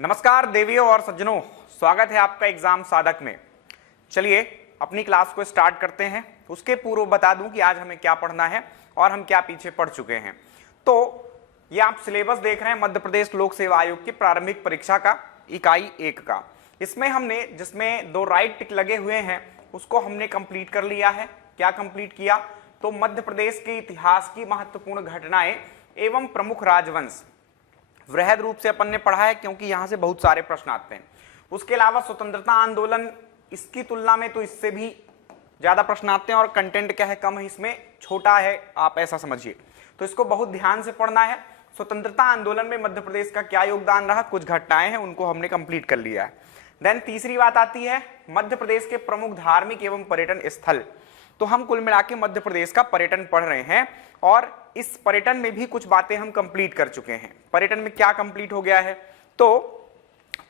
नमस्कार देवियों और सज्जनों, स्वागत है आपका एग्जाम साधक में। चलिए अपनी क्लास को स्टार्ट करते हैं। उसके पूर्व बता दूं कि आज हमें क्या पढ़ना है और हम क्या पीछे पढ़ चुके हैं। तो ये आप सिलेबस देख रहे हैं मध्य प्रदेश लोक सेवा आयोग की प्रारंभिक परीक्षा का इकाई 1 का। इसमें हमने जिसमें 2 राइट टिक लगे हुए हैं उसको हमने कंप्लीट कर लिया है। क्या कंप्लीट किया? तो मध्य प्रदेश के इतिहास की महत्वपूर्ण घटनाएं एवं प्रमुख राजवंश वृहद रूप से अपन ने पढ़ा है, क्योंकि यहां से बहुत सारे प्रश्न आते हैं। उसके अलावा स्वतंत्रता आंदोलन, इसकी तुलना में तो इससे भी ज्यादा प्रश्न आते हैं और कंटेंट क्या है, कम है, इसमें छोटा है, आप ऐसा समझिए। तो इसको बहुत ध्यान से पढ़ना है। स्वतंत्रता आंदोलन में मध्य प्रदेश का क्या योगदान रहा, कुछ घटनाएं हैं, उनको हमने कंप्लीट कर लिया है। देन तीसरी बात आती है मध्य प्रदेश के प्रमुख धार्मिक एवं पर्यटन स्थल। तो हम कुल मिला के मध्य प्रदेश का पर्यटन पढ़ रहे हैं और इस पर्यटन में भी कुछ बातें हम कंप्लीट कर चुके हैं। पर्यटन में क्या कंप्लीट हो गया है? तो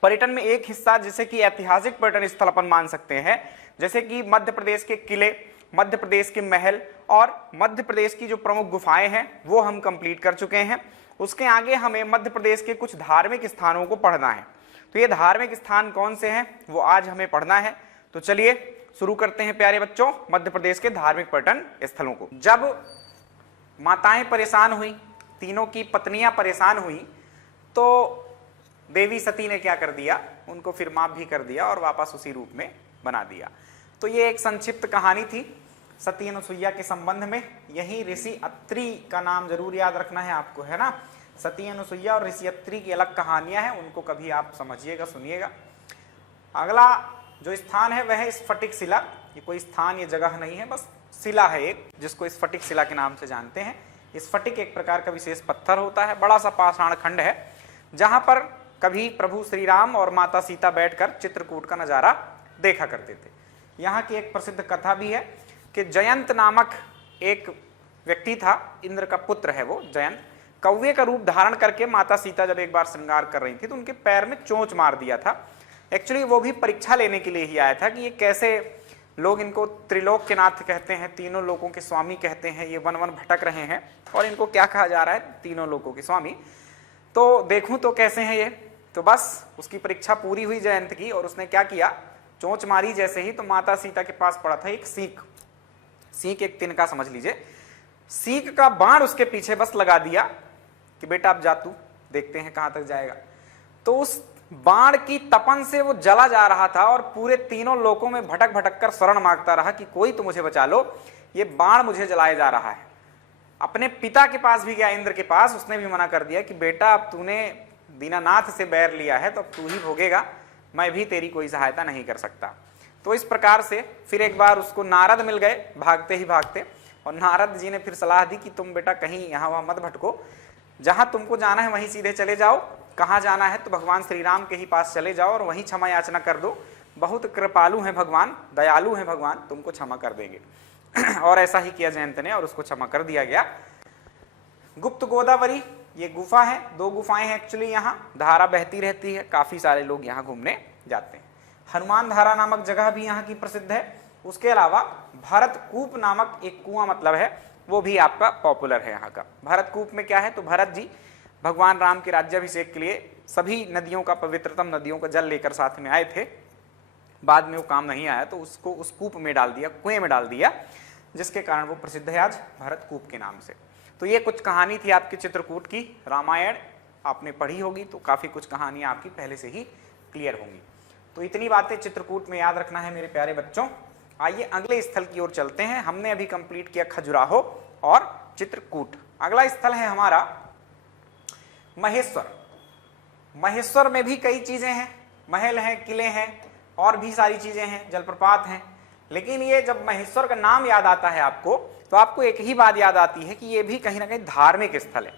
पर्यटन में एक हिस्सा जैसे कि ऐतिहासिक पर्यटन स्थल अपन मान सकते हैं, जैसे कि मध्य प्रदेश के किले, मध्य प्रदेश के महल और मध्य प्रदेश की जो प्रमुख गुफाएं हैं वो हम कंप्लीट कर चुके हैं। उसके आगे हमें मध्य प्रदेश के कुछ धार्मिक स्थानों को पढ़ना है। तो ये धार्मिक स्थान कौन से हैं वो आज हमें पढ़ना है। तो चलिए शुरू करते हैं प्यारे बच्चों मध्य प्रदेश के धार्मिक पर्यटन स्थलों को। जब माताएं परेशान हुई, तीनों की पत्नियां परेशान हुई, तो देवी सती ने क्या कर दिया, उनको फिर माफ भी कर दिया और वापस उसी रूप में बना दिया। तो ये एक संक्षिप्त कहानी थी सती अनुसुईया के संबंध में। यही ऋषि अत्रि का नाम जरूर याद रखना है आपको, है ना। सती अनुसुईया और ऋषि अत्रि की अलग कहानियां हैं, उनको कभी आप समझिएगा, सुनिएगा। अगला जो स्थान है वह है स्फटिक शिला। ये कोई स्थान, ये जगह नहीं है, बस शिला है एक, जिसको स्फटिक शिला के नाम से जानते हैं। स्फटिक एक प्रकार का विशेष पत्थर होता है, बड़ा सा पाषाण खंड है, जहां पर कभी प्रभु श्री राम और माता सीता बैठकर चित्रकूट का नजारा देखा करते थे। यहाँ की एक प्रसिद्ध कथा भी है कि जयंत नामक एक व्यक्ति था, इंद्र का पुत्र है वो जयंत। कौवे का रूप धारण करके माता सीता जब एक बार श्रृंगार कर रही थी तो उनके पैर में चोंच मार दिया था। एक्चुअली वो भी परीक्षा लेने के लिए ही आया था कि ये कैसे, लोग इनको त्रिलोक के नाथ कहते हैं, तीनों लोकों के स्वामी कहते हैं, ये वन वन भटक रहे हैं और इनको क्या कहा जा रहा है, तीनों लोकों के स्वामी। तो देखूं तो कैसे हैं ये। तो बस उसकी परीक्षा पूरी हुई जयंत की और उसने क्या किया, चोंच मारी जैसे ही तो माता सीता के पास पड़ा था एक सीख, एक तिनका समझ लीजिए, सीख का बाण उसके पीछे बस लगा दिया कि बेटा अब जा तू, देखते हैं कहां तक जाएगा। तो उस बाण की तपन से वो जला जा रहा था और पूरे तीनों लोकों में भटक भटक कर शरण मांगता रहा कि कोई तो मुझे बचा लो, ये बाण मुझे जलाया जा रहा है। अपने पिता के पास भी गया, इंद्र के पास, उसने भी मना कर दिया कि बेटा अब तूने दीनानाथ से बैर लिया है तो अब तू ही भोगेगा, मैं भी तेरी कोई सहायता नहीं कर सकता। तो इस प्रकार से फिर एक बार उसको नारद मिल गए भागते ही भागते, और नारद जी ने फिर सलाह दी कि तुम बेटा कहीं यहाँ वहां मत भटको, जहां तुमको जाना है वहीं सीधे चले जाओ। कहाँ जाना है तो भगवान श्री राम के ही पास चले जाओ और वहीं क्षमा याचना कर दो, बहुत कृपालु हैं भगवान, दयालु हैं भगवान, तुमको क्षमा कर देंगे। और ऐसा ही किया जयंत ने और उसको क्षमा कर दिया गया। गुप्त गोदावरी ये गुफा है, 2 गुफाएं हैं एक्चुअली, यहाँ धारा बहती रहती है, काफी सारे लोग यहाँ घूमने जाते हैं। हनुमान धारा नामक जगह भी यहाँ की प्रसिद्ध है। उसके अलावा भरतकूप नामक एक कुआं मतलब है, वो भी आपका पॉपुलर है यहाँ का। भरतकूप में क्या है, तो भरत जी भगवान राम के राज्याभिषेक के लिए सभी नदियों का, पवित्रतम नदियों का जल लेकर साथ में आए थे। बाद में वो काम नहीं आया तो उसको उस कूप में डाल दिया, कुएं में डाल दिया, जिसके कारण वो प्रसिद्ध है आज भरतकूप के नाम से। तो ये कुछ कहानी थी आपके चित्रकूट की। रामायण आपने पढ़ी होगी तो काफी कुछ कहानियां आपकी पहले से ही क्लियर होंगी। तो इतनी बातें चित्रकूट में याद रखना है मेरे प्यारे बच्चों। आइए अगले स्थल की ओर चलते हैं। हमने अभी कंप्लीट किया खजुराहो और चित्रकूट। अगला स्थल है हमारा महेश्वर। महेश्वर में भी कई चीजें हैं, महल हैं, किले हैं और भी सारी चीजें हैं, जलप्रपात हैं। लेकिन ये जब महेश्वर का नाम याद आता है आपको तो आपको एक ही बात याद आती है कि ये भी कहीं ना कहीं धार्मिक स्थल है।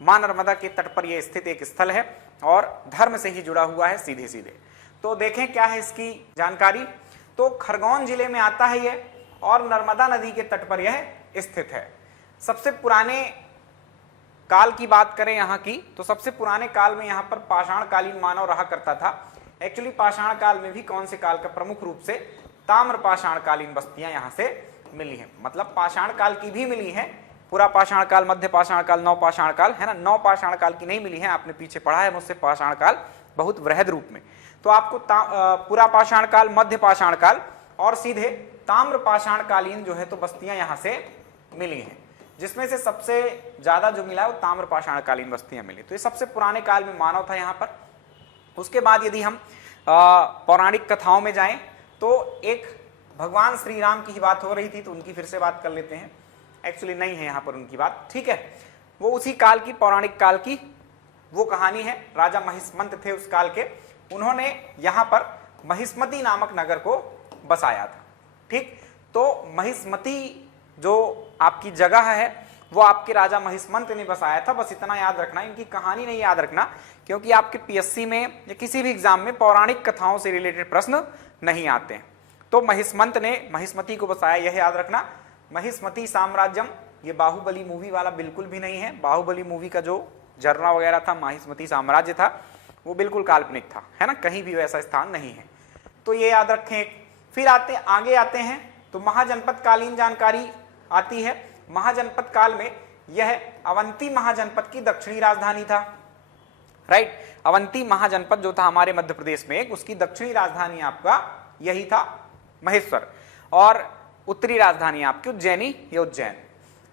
मां नर्मदा के तट पर यह स्थित एक स्थल है और धर्म से ही जुड़ा हुआ है सीधे सीधे। तो देखें क्या है इसकी जानकारी। तो खरगोन जिले में आता है ये और नर्मदा नदी के तट पर यह स्थित है। सबसे पुराने काल की बात करें यहाँ की तो सबसे पुराने काल में यहाँ पर पाषाण कालीन मानव रहा करता था। एक्चुअली पाषाण काल में भी कौन से काल का, प्रमुख रूप से ताम्र पाषाण कालीन बस्तियां यहाँ से मिली हैं। मतलब पाषाण काल की भी मिली है, पूरा पाषाण काल, मध्य पाषाण काल, नव पाषाण काल, है ना। नव पाषाण काल की नहीं मिली है, आपने पीछे पढ़ा है मुझसे पाषाण काल बहुत वृहद रूप में। तो आपको पुरा पाषाण काल, मध्य पाषाण काल और सीधे ताम्र पाषाण कालीन जो है तो बस्तियां यहां से मिली हैं, जिसमें से सबसे ज्यादा जो मिला है वो ताम्र पाषाण कालीन बस्तियां मिली। तो ये सबसे पुराने काल में मानव था यहाँ पर। उसके बाद यदि हम पौराणिक कथाओं में जाएं तो एक भगवान श्री राम की ही बात हो रही थी, तो उनकी फिर से बात कर लेते हैं। एक्चुअली नहीं है यहाँ पर उनकी बात, ठीक है, वो उसी काल की, पौराणिक काल की वो कहानी है। राजा महिष्मंत थे उस काल के, उन्होंने यहाँ पर महिष्मती नामक नगर को बसाया था। ठीक, तो महिष्मती जो आपकी जगह है वो आपके राजा महिष्मंत ने बसाया था। बस इतना याद रखना, इनकी कहानी नहीं याद रखना, क्योंकि आपके पीएससी में या किसी भी एग्जाम में पौराणिक कथाओं से रिलेटेड प्रश्न नहीं आते हैं। तो महिष्मंत ने महिष्मती को बसाया, यह याद रखना। महिष्मती साम्राज्यम, ये बाहुबली मूवी वाला बिल्कुल भी नहीं है। बाहुबली मूवी का जो झरना वगैरह था, महिष्मती साम्राज्य था, वो बिल्कुल काल्पनिक था, है ना, कहीं भी वैसा स्थान नहीं है। तो ये याद रखें। फिर आगे आते हैं तो महाजनपद कालीन जानकारी आती है। महाजनपद काल में यह अवंती महाजनपद की दक्षिणी राजधानी था। राइट, अवंती महाजनपद जो था हमारे मध्य प्रदेश में, उसकी दक्षिणी राजधानी आपका यही था महेश्वर, और उत्तरी राजधानी आपकी उज्जैनी या उज्जैन।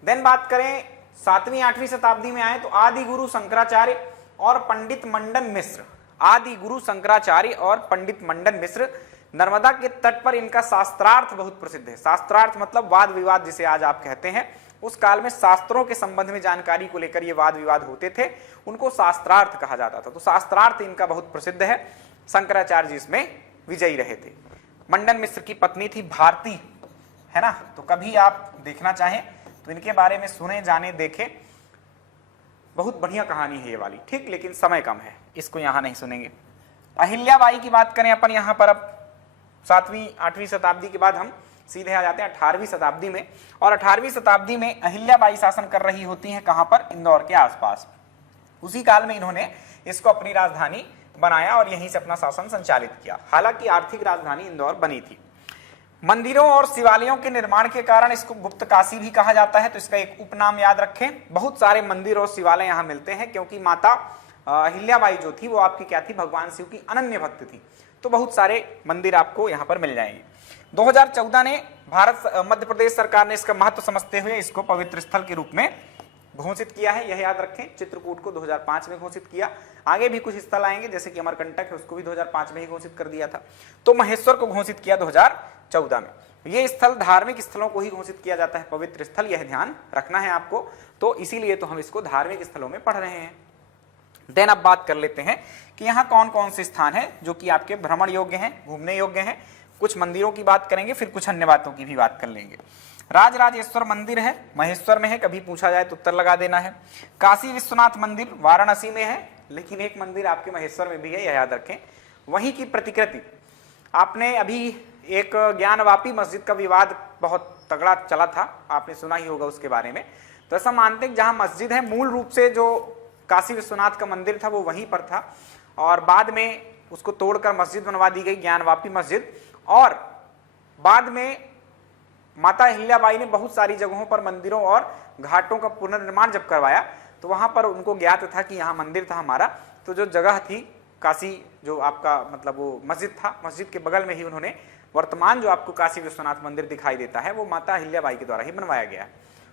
देन बात करें 7वीं 8वीं शताब्दी में आए तो आदि गुरु शंकराचार्य और पंडित मंडन मिश्र, आदि गुरु शंकराचार्य और पंडित मंडन मिश्र, नर्मदा के तट पर इनका शास्त्रार्थ बहुत प्रसिद्ध है। शास्त्रार्थ मतलब वाद विवाद जिसे आज आप कहते हैं। उस काल में शास्त्रों के संबंध में जानकारी को लेकर ये वाद विवाद होते थे, उनको शास्त्रार्थ कहा जाता था। तो शास्त्रार्थ इनका बहुत प्रसिद्ध है। शंकराचार्य जी इसमें विजयी रहे थे। मंडन मिश्र की पत्नी थी भारती, है ना, तो कभी आप देखना चाहें तो इनके बारे में सुने, जाने, देखें। बहुत बढ़िया कहानी है ये वाली, ठीक, लेकिन समय कम है, इसको यहां नहीं सुनेंगे। अहिल्याबाई की बात करें अपन यहां पर, अब 7वीं 8वीं शताब्दी के बाद हम सीधे आ जाते हैं 18वीं शताब्दी में। और 18वीं शताब्दी में अहिल्याबाई शासन कर रही होती हैं कहां पर, इंदौर के आसपास। उसी काल में इन्होंने इसको अपनी राजधानी बनाया और यहीं से अपना शासन संचालित किया। हालांकि आर्थिक राजधानी इंदौर बनी थी। मंदिरों और शिवालयों के निर्माण के कारण इसको गुप्त काशी भी कहा जाता है, तो इसका एक उपनाम याद रखें। बहुत सारे मंदिर और शिवालय यहाँ मिलते हैं, क्योंकि माता अहिल्याबाई जो थी वो आपकी क्या थी, भगवान शिव की अनन्य भक्त थी। तो बहुत सारे मंदिर आपको यहाँ पर मिल जाएंगे। 2014 ने मध्य प्रदेश सरकार ने इसका महत्व समझते हुए इसको पवित्र स्थल के रूप में घोषित किया है, यह याद रखें। चित्रकूट को 2005 में घोषित किया। आगे भी कुछ स्थल आएंगे, जैसे कि अमरकंटक है, उसको भी 2005 में ही घोषित कर दिया था। तो महेश्वर को घोषित किया 2014 में। ये स्थल धार्मिक स्थलों को ही घोषित किया जाता है, पवित्र स्थल, यह ध्यान रखना है आपको। तो इसीलिए तो हम इसको धार्मिक स्थलों में पढ़ रहे हैं। देन अब बात कर लेते हैं कि यहाँ कौन कौन से स्थान है जो कि आपके भ्रमण योग्य हैं, घूमने योग्य हैं। कुछ मंदिरों की बात करेंगे, फिर कुछ अन्य बातों की भी बात कर लेंगे। राजराजेश्वर मंदिर है, महेश्वर में है, कभी पूछा जाए तो उत्तर लगा देना है। काशी विश्वनाथ मंदिर वाराणसी में है, लेकिन एक मंदिर आपके महेश्वर में भी है, यह याद रखें। वहीं की प्रतिकृति, आपने अभी एक ज्ञानवापी मस्जिद का विवाद बहुत तगड़ा चला था, आपने सुना ही होगा उसके बारे में। तो ऐसा मानते हैं जहां मस्जिद है, मूल रूप से जो काशी विश्वनाथ का मंदिर था वो वहीं पर था, और बाद में उसको तोड़कर मस्जिद बनवा दी गई, ज्ञानवापी मस्जिद। और बाद में माता अहिल्याबाई ने बहुत सारी जगहों पर मंदिरों और घाटों का पुनर्निर्माण जब करवाया, तो वहां पर उनको ज्ञात था कि यहाँ मंदिर था हमारा। तो जो जगह थी काशी, जो आपका मतलब वो मस्जिद था, मस्जिद के बगल में ही उन्होंने वर्तमान जो आपको काशी विश्वनाथ मंदिर दिखाई देता है वो माता अहिल्याबाई के द्वारा ही बनवाया गया।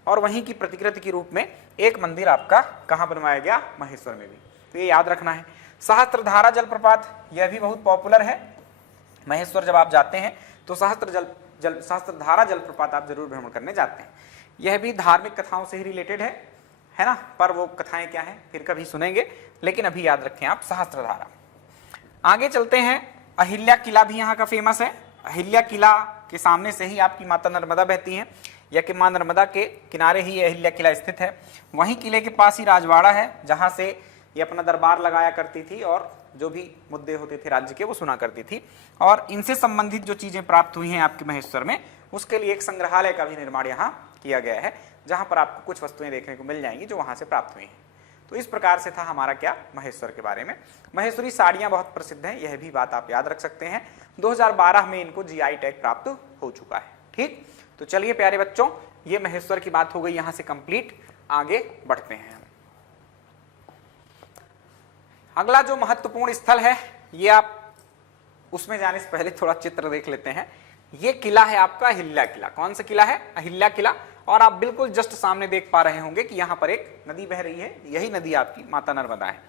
और वहीं की प्रतिकृति के रूप में एक मंदिर आपका कहाँ बनवाया गया, महेश्वर में भी। तो ये याद रखना है। सहस्त्रधारा जलप्रपात, यह भी बहुत पॉपुलर है। महेश्वर जब आप जाते हैं तो सहस्त्रधारा जलप्रपात आप जरूर भ्रमण करने जाते हैं। यह भी धार्मिक कथाओं से ही रिलेटेड है ना, पर वो कथाएं क्या हैं फिर कभी सुनेंगे, लेकिन अभी याद रखें आप सहस्त्रधारा। आगे चलते हैं, अहिल्या किला भी यहाँ का फेमस है। अहिल्या किला के सामने से ही आपकी माता नर्मदा बहती हैं, या कि मां नर्मदा के किनारे ही अहिल्या किला स्थित है। वहीं किले के पास ही राजवाड़ा है, जहां से ये अपना दरबार लगाया करती थी और जो भी मुद्दे होते थे राज्य के वो सुना करती थी। और इनसे संबंधित जो चीजें प्राप्त हुई हैं आपके महेश्वर में, उसके लिए एक संग्रहालय का भी निर्माण यहाँ किया गया है, जहां पर आपको कुछ वस्तुएं देखने को मिल जाएंगी जो वहां से प्राप्त हुई हैं। तो इस प्रकार से था हमारा क्या, महेश्वर के बारे में। महेश्वरी साड़ियां बहुत प्रसिद्ध हैं, यह भी बात आप याद रख सकते हैं। 2012 में इनको GI टैग प्राप्त हो चुका है। ठीक, तो चलिए प्यारे बच्चों, ये महेश्वर की बात हो गई यहां से कंप्लीट। आगे बढ़ते हैं। अगला जो महत्वपूर्ण स्थल है, ये आप उसमें जाने से पहले थोड़ा चित्र देख लेते हैं। ये किला है आपका अहिल्या किला। कौन सा किला है? अहिल्या किला। और आप बिल्कुल जस्ट सामने देख पा रहे होंगे कि यहाँ पर एक नदी बह रही है, यही नदी आपकी माता नर्मदा है।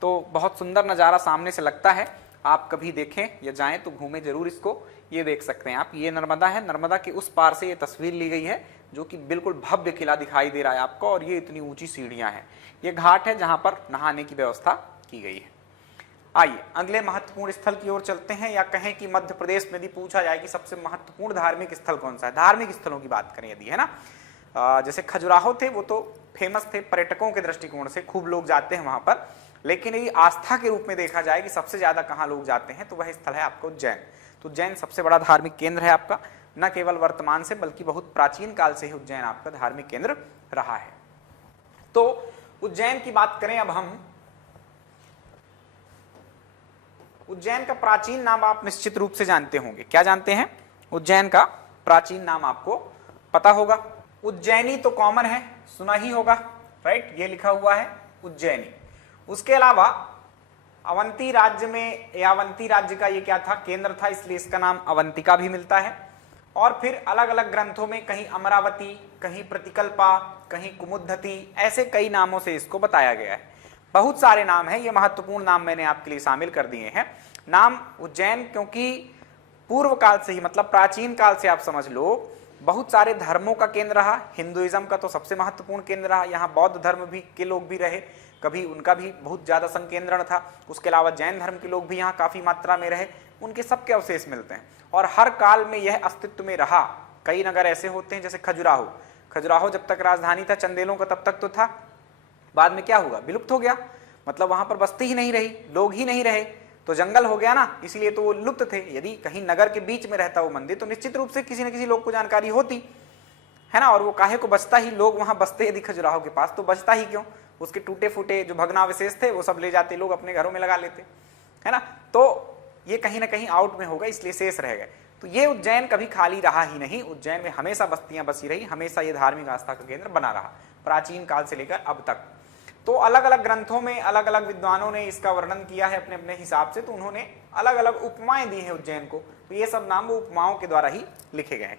तो बहुत सुंदर नज़ारा सामने से लगता है। आप कभी देखें या जाएं तो घूमें जरूर इसको। ये देख सकते हैं आप, ये नर्मदा है। नर्मदा के उस पार से ये तस्वीर ली गई है, जो कि बिल्कुल भव्य किला दिखाई दे रहा है आपको। और ये इतनी ऊंची सीढ़ियां हैं। ये घाट है जहां पर नहाने की व्यवस्था की गई है। आइए अगले महत्वपूर्ण स्थल की ओर चलते हैं, या कहें कि मध्य प्रदेश में यदि पूछा जाए कि सबसे महत्वपूर्ण धार्मिक स्थल कौन सा है, धार्मिक स्थलों की बात करें यदि, है ना, जैसे खजुराहो थे, वो तो फेमस थे पर्यटकों के दृष्टिकोण से, खूब लोग जाते हैं वहां पर। लेकिन यदि आस्था के रूप में देखा जाए कि सबसे ज्यादा कहाँ लोग जाते हैं, तो वह स्थल है आपका उज्जैन। तो उज्जैन सबसे बड़ा धार्मिक केंद्र है आपका, न केवल वर्तमान से बल्कि बहुत प्राचीन काल से ही उज्जैन आपका धार्मिक केंद्र रहा है। तो उज्जैन की बात करें अब हम, उज्जैन का प्राचीन नाम आप निश्चित रूप से जानते होंगे। क्या जानते हैं? उज्जैन का प्राचीन नाम आपको पता होगा। उज्जैनी तो कॉमन है, सुना ही होगा, राइट, ये लिखा हुआ है उज्जैनी। उसके अलावा अवंती राज्य में, या अवंती राज्य का ये क्या था, केंद्र था, इसलिए इसका नाम अवंतिका भी मिलता है। और फिर अलग अलग ग्रंथों में कहीं अमरावती, कहीं प्रतिकल्पा, कहीं कुमुद्धति, ऐसे कई नामों से इसको बताया गया है। बहुत सारे नाम हैं, ये महत्वपूर्ण नाम मैंने आपके लिए शामिल कर दिए हैं। नाम उज्जैन क्योंकि पूर्व काल से ही, मतलब प्राचीन काल से आप समझ लो, बहुत सारे धर्मों का केंद्र रहा। हिंदुइज्म का तो सबसे महत्वपूर्ण केंद्र रहा। यहाँ बौद्ध धर्म भी के लोग भी रहे, कभी उनका भी बहुत ज्यादा संकेंद्रण था। उसके अलावा जैन धर्म के लोग भी यहाँ काफी मात्रा में रहे, उनके सबके अवशेष मिलते हैं। और हर काल में यह अस्तित्व में रहा। कई नगर ऐसे होते हैं, जैसे खजुराहो, खजुराहो जब तक राजधानी था चंदेलों का तब तक तो था, बाद में क्या हुआ, विलुप्त हो गया। मतलब वहां पर बस्ती ही नहीं रही, लोग ही नहीं रहे, तो जंगल हो गया ना, इसलिए तो वो लुप्त थे। यदि कहीं नगर के बीच में रहता वो मंदिर, तो निश्चित रूप से किसी न किसी लोग को जानकारी होती है ना। और वो काहे को बचता ही, लोग वहां बसते यदि खजुराहो के पास, तो बचता ही क्यों, उसके टूटे फूटे जो भग्नावशेष थे वो सब ले जाते लोग, अपने घरों में लगा लेते, है ना। तो ये कहीं ना कहीं आउट में होगा, इसलिए शेष रह गए। तो ये उज्जैन कभी खाली रहा ही नहीं। उज्जैन में हमेशा बस्तियां बसी रही, हमेशा ये धार्मिक आस्था का केंद्र बना रहा, प्राचीन काल से लेकर अब तक। तो अलग अलग ग्रंथों में अलग अलग विद्वानों ने इसका वर्णन किया है अपने अपने हिसाब से, तो उन्होंने अलग अलग उपमाएं दी हैं उज्जैन को। तो ये सब नाम वो उपमाओं के द्वारा ही लिखे गए हैं।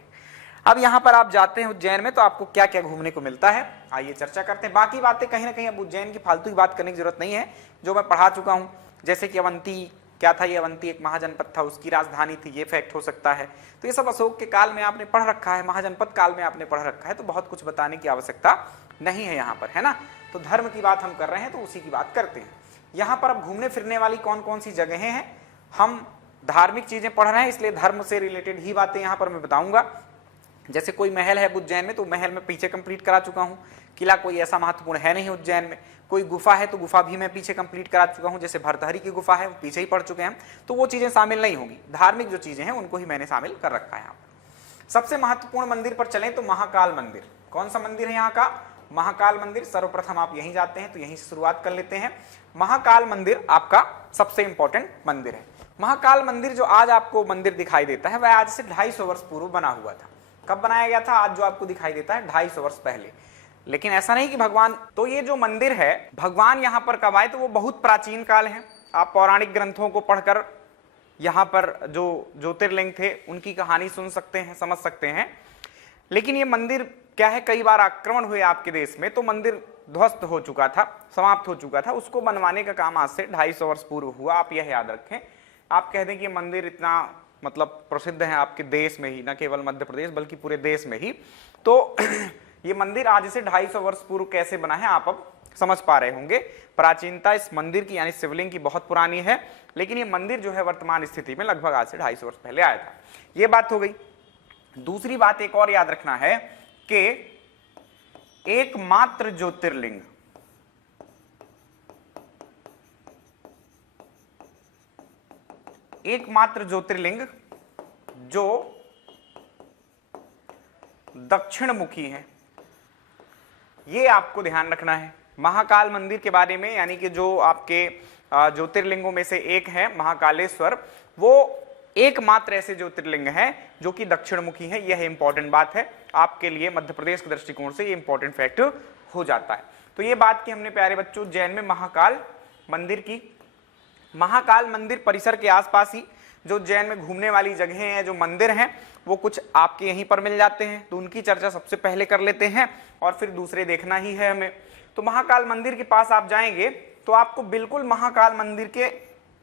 अब यहाँ पर आप जाते हैं उज्जैन में, तो आपको क्या क्या घूमने को मिलता है, आइए चर्चा करते हैं। बाकी बातें कहीं ना कहीं अब उज्जैन की फालतू की बात करने की जरूरत नहीं है, जो मैं पढ़ा चुका हूँ। जैसे कि अवंती क्या था, ये अवंती एक महाजनपद था, उसकी राजधानी थी, ये फैक्ट हो सकता है। तो ये सब अशोक के काल में आपने पढ़ रखा है, महाजनपद काल में आपने पढ़ रखा है, तो बहुत कुछ बताने की आवश्यकता नहीं है यहाँ पर, है ना। तो धर्म की बात हम कर रहे हैं, तो उसी की बात करते हैं। यहाँ पर अब घूमने फिरने वाली कौन कौन सी जगहें हैं, हम धार्मिक चीजें पढ़ रहे हैं, इसलिए धर्म से रिलेटेड ही बातें यहाँ पर मैं बताऊंगा। जैसे कोई महल है उज्जैन में, तो महल में पीछे कंप्लीट करा चुका हूँ। किला कोई ऐसा महत्वपूर्ण है नहीं उज्जैन में। कोई गुफा है तो गुफा भी मैं पीछे कंप्लीट करा चुका हूँ, जैसे भरतहरी की गुफा है, वो पीछे ही पढ़ चुके हैं, तो वो चीजें शामिल नहीं होंगी। धार्मिक जो चीजें हैं उनको ही मैंने शामिल कर रखा है यहाँ पर। सबसे महत्वपूर्ण मंदिर पर चलें तो महाकाल मंदिर। कौन सा मंदिर है यहाँ का? महाकाल मंदिर। सर्वप्रथम आप यहीं जाते हैं तो यहीं से शुरुआत कर लेते हैं। महाकाल मंदिर आपका सबसे इंपॉर्टेंट मंदिर है। महाकाल मंदिर जो आज आपको मंदिर दिखाई देता है, वह आज से 250 वर्ष पूर्व बना हुआ था। कब बनाया गया था? आज जो आपको दिखाई देता है 250 वर्ष पहले। लेकिन ऐसा नहीं कि भगवान, तो ये जो मंदिर है, भगवान यहाँ पर कब आए, तो वो बहुत प्राचीन काल है। आप पौराणिक ग्रंथों को पढ़कर यहाँ पर जो ज्योतिर्लिंग थे उनकी कहानी सुन सकते हैं, समझ सकते हैं। लेकिन ये मंदिर क्या है, कई बार आक्रमण हुए आपके देश में, तो मंदिर ध्वस्त हो चुका था, समाप्त हो चुका था। उसको बनवाने का काम आज से 250 वर्ष पूर्व हुआ। आप यह याद रखें। आप कह दें कि ये मंदिर इतना मतलब प्रसिद्ध है आपके देश में ही, न केवल मध्य प्रदेश बल्कि पूरे देश में ही, तो ये मंदिर आज से 250 वर्ष पूर्व कैसे बना है आप अब समझ पा रहे होंगे। प्राचीनता इस मंदिर की यानी शिवलिंग की बहुत पुरानी है, लेकिन ये मंदिर जो है वर्तमान स्थिति में लगभग आज से 250 वर्ष पहले आया था। ये बात हो गई। दूसरी बात एक और याद रखना है कि एकमात्र ज्योतिर्लिंग, एकमात्र ज्योतिर्लिंग जो दक्षिण मुखी है, ये आपको ध्यान रखना है। महाकाल मंदिर के बारे में, यानी कि जो आपके ज्योतिर्लिंगों में से एक है महाकालेश्वर, वो एकमात्र ऐसे ज्योतिर्लिंग है जो कि दक्षिण मुखी है। यह इंपॉर्टेंट बात है आपके लिए, मध्य प्रदेश के दृष्टिकोण से ये इंपॉर्टेंट फैक्ट हो जाता है। तो ये बात कि हमने प्यारे बच्चों उज्जैन में महाकाल मंदिर की महाकाल मंदिर परिसर के आसपास ही जो उज्जैन में घूमने वाली जगह हैं, जो मंदिर हैं, वो कुछ आपके यहीं पर मिल जाते हैं, तो उनकी चर्चा सबसे पहले कर लेते हैं और फिर दूसरे देखना ही है हमें। तो महाकाल मंदिर के पास आप जाएंगे तो आपको बिल्कुल महाकाल मंदिर के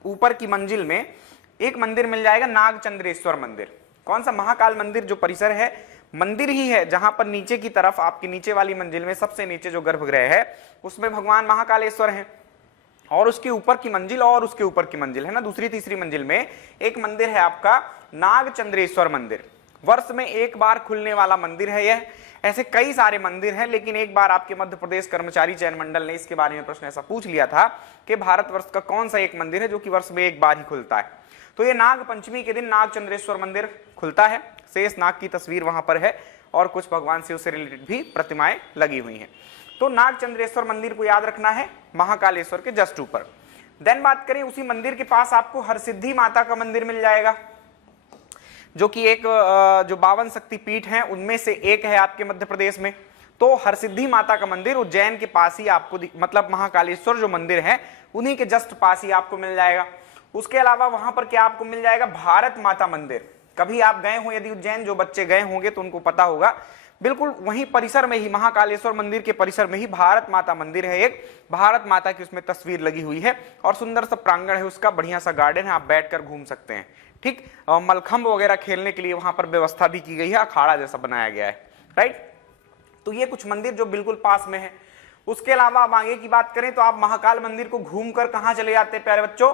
ऊपर की मंजिल में एक मंदिर मिल जाएगा, नागचंद्रेश्वर मंदिर। कौन सा? महाकाल मंदिर जो परिसर है, मंदिर ही है, जहां पर नीचे की तरफ आपकी नीचे वाली मंजिल में सबसे नीचे जो गर्भगृह है उसमें भगवान महाकालेश्वर हैं, और उसके ऊपर की मंजिल और उसके ऊपर की मंजिल है ना, दूसरी तीसरी मंजिल में एक मंदिर है आपका नागचंद्रेश्वर मंदिर। वर्ष में एक बार खुलने वाला मंदिर है यह। ऐसे कई सारे मंदिर हैं, लेकिन एक बार आपके मध्य प्रदेश कर्मचारी चयन मंडल ने इसके बारे में प्रश्न ऐसा पूछ लिया था कि भारतवर्ष का कौन सा एक मंदिर है जो कि वर्ष में एक बार ही खुलता है। तो ये नाग पंचमी के दिन नागचंद्रेश्वर मंदिर खुलता है। शेष नाग की तस्वीर वहां पर है और कुछ भगवान शिव से रिलेटेड भी प्रतिमाएं लगी हुई हैं। तो नागचंद्रेश्वर मंदिर को याद रखना है, महाकालेश्वर के जस्ट ऊपर। देन बात करें, उसी मंदिर के पास आपको हरसिद्धि माता का मंदिर मिल जाएगा, जो कि एक जो 52 शक्तिपीठ हैं उनमें से एक है आपके मध्य प्रदेश में। तो हरसिद्धि माता का मंदिर उज्जैन के पास ही आपको, मतलब महाकालेश्वर जो मंदिर है उन्हीं के जस्ट पास ही आपको मिल जाएगा। उसके अलावा वहां पर क्या आपको मिल जाएगा? भारत माता मंदिर। कभी आप गए हो यदि उज्जैन, जो बच्चे गए होंगे तो उनको पता होगा, बिल्कुल वहीं परिसर में ही, महाकालेश्वर मंदिर के परिसर में ही भारत माता मंदिर है एक। भारत माता की उसमें तस्वीर लगी हुई है और सुंदर सा प्रांगण है उसका, बढ़िया सा गार्डन है, आप बैठकर घूम सकते हैं। ठीक, मलखंभ वगैरह खेलने के लिए वहां पर व्यवस्था भी की गई है, अखाड़ा जैसा बनाया गया है। राइट, तो ये कुछ मंदिर जो बिल्कुल पास में है। उसके अलावा आप आगे की बात करें तो आप महाकाल मंदिर को घूमकर कहां चले जाते हैं प्यारे बच्चों?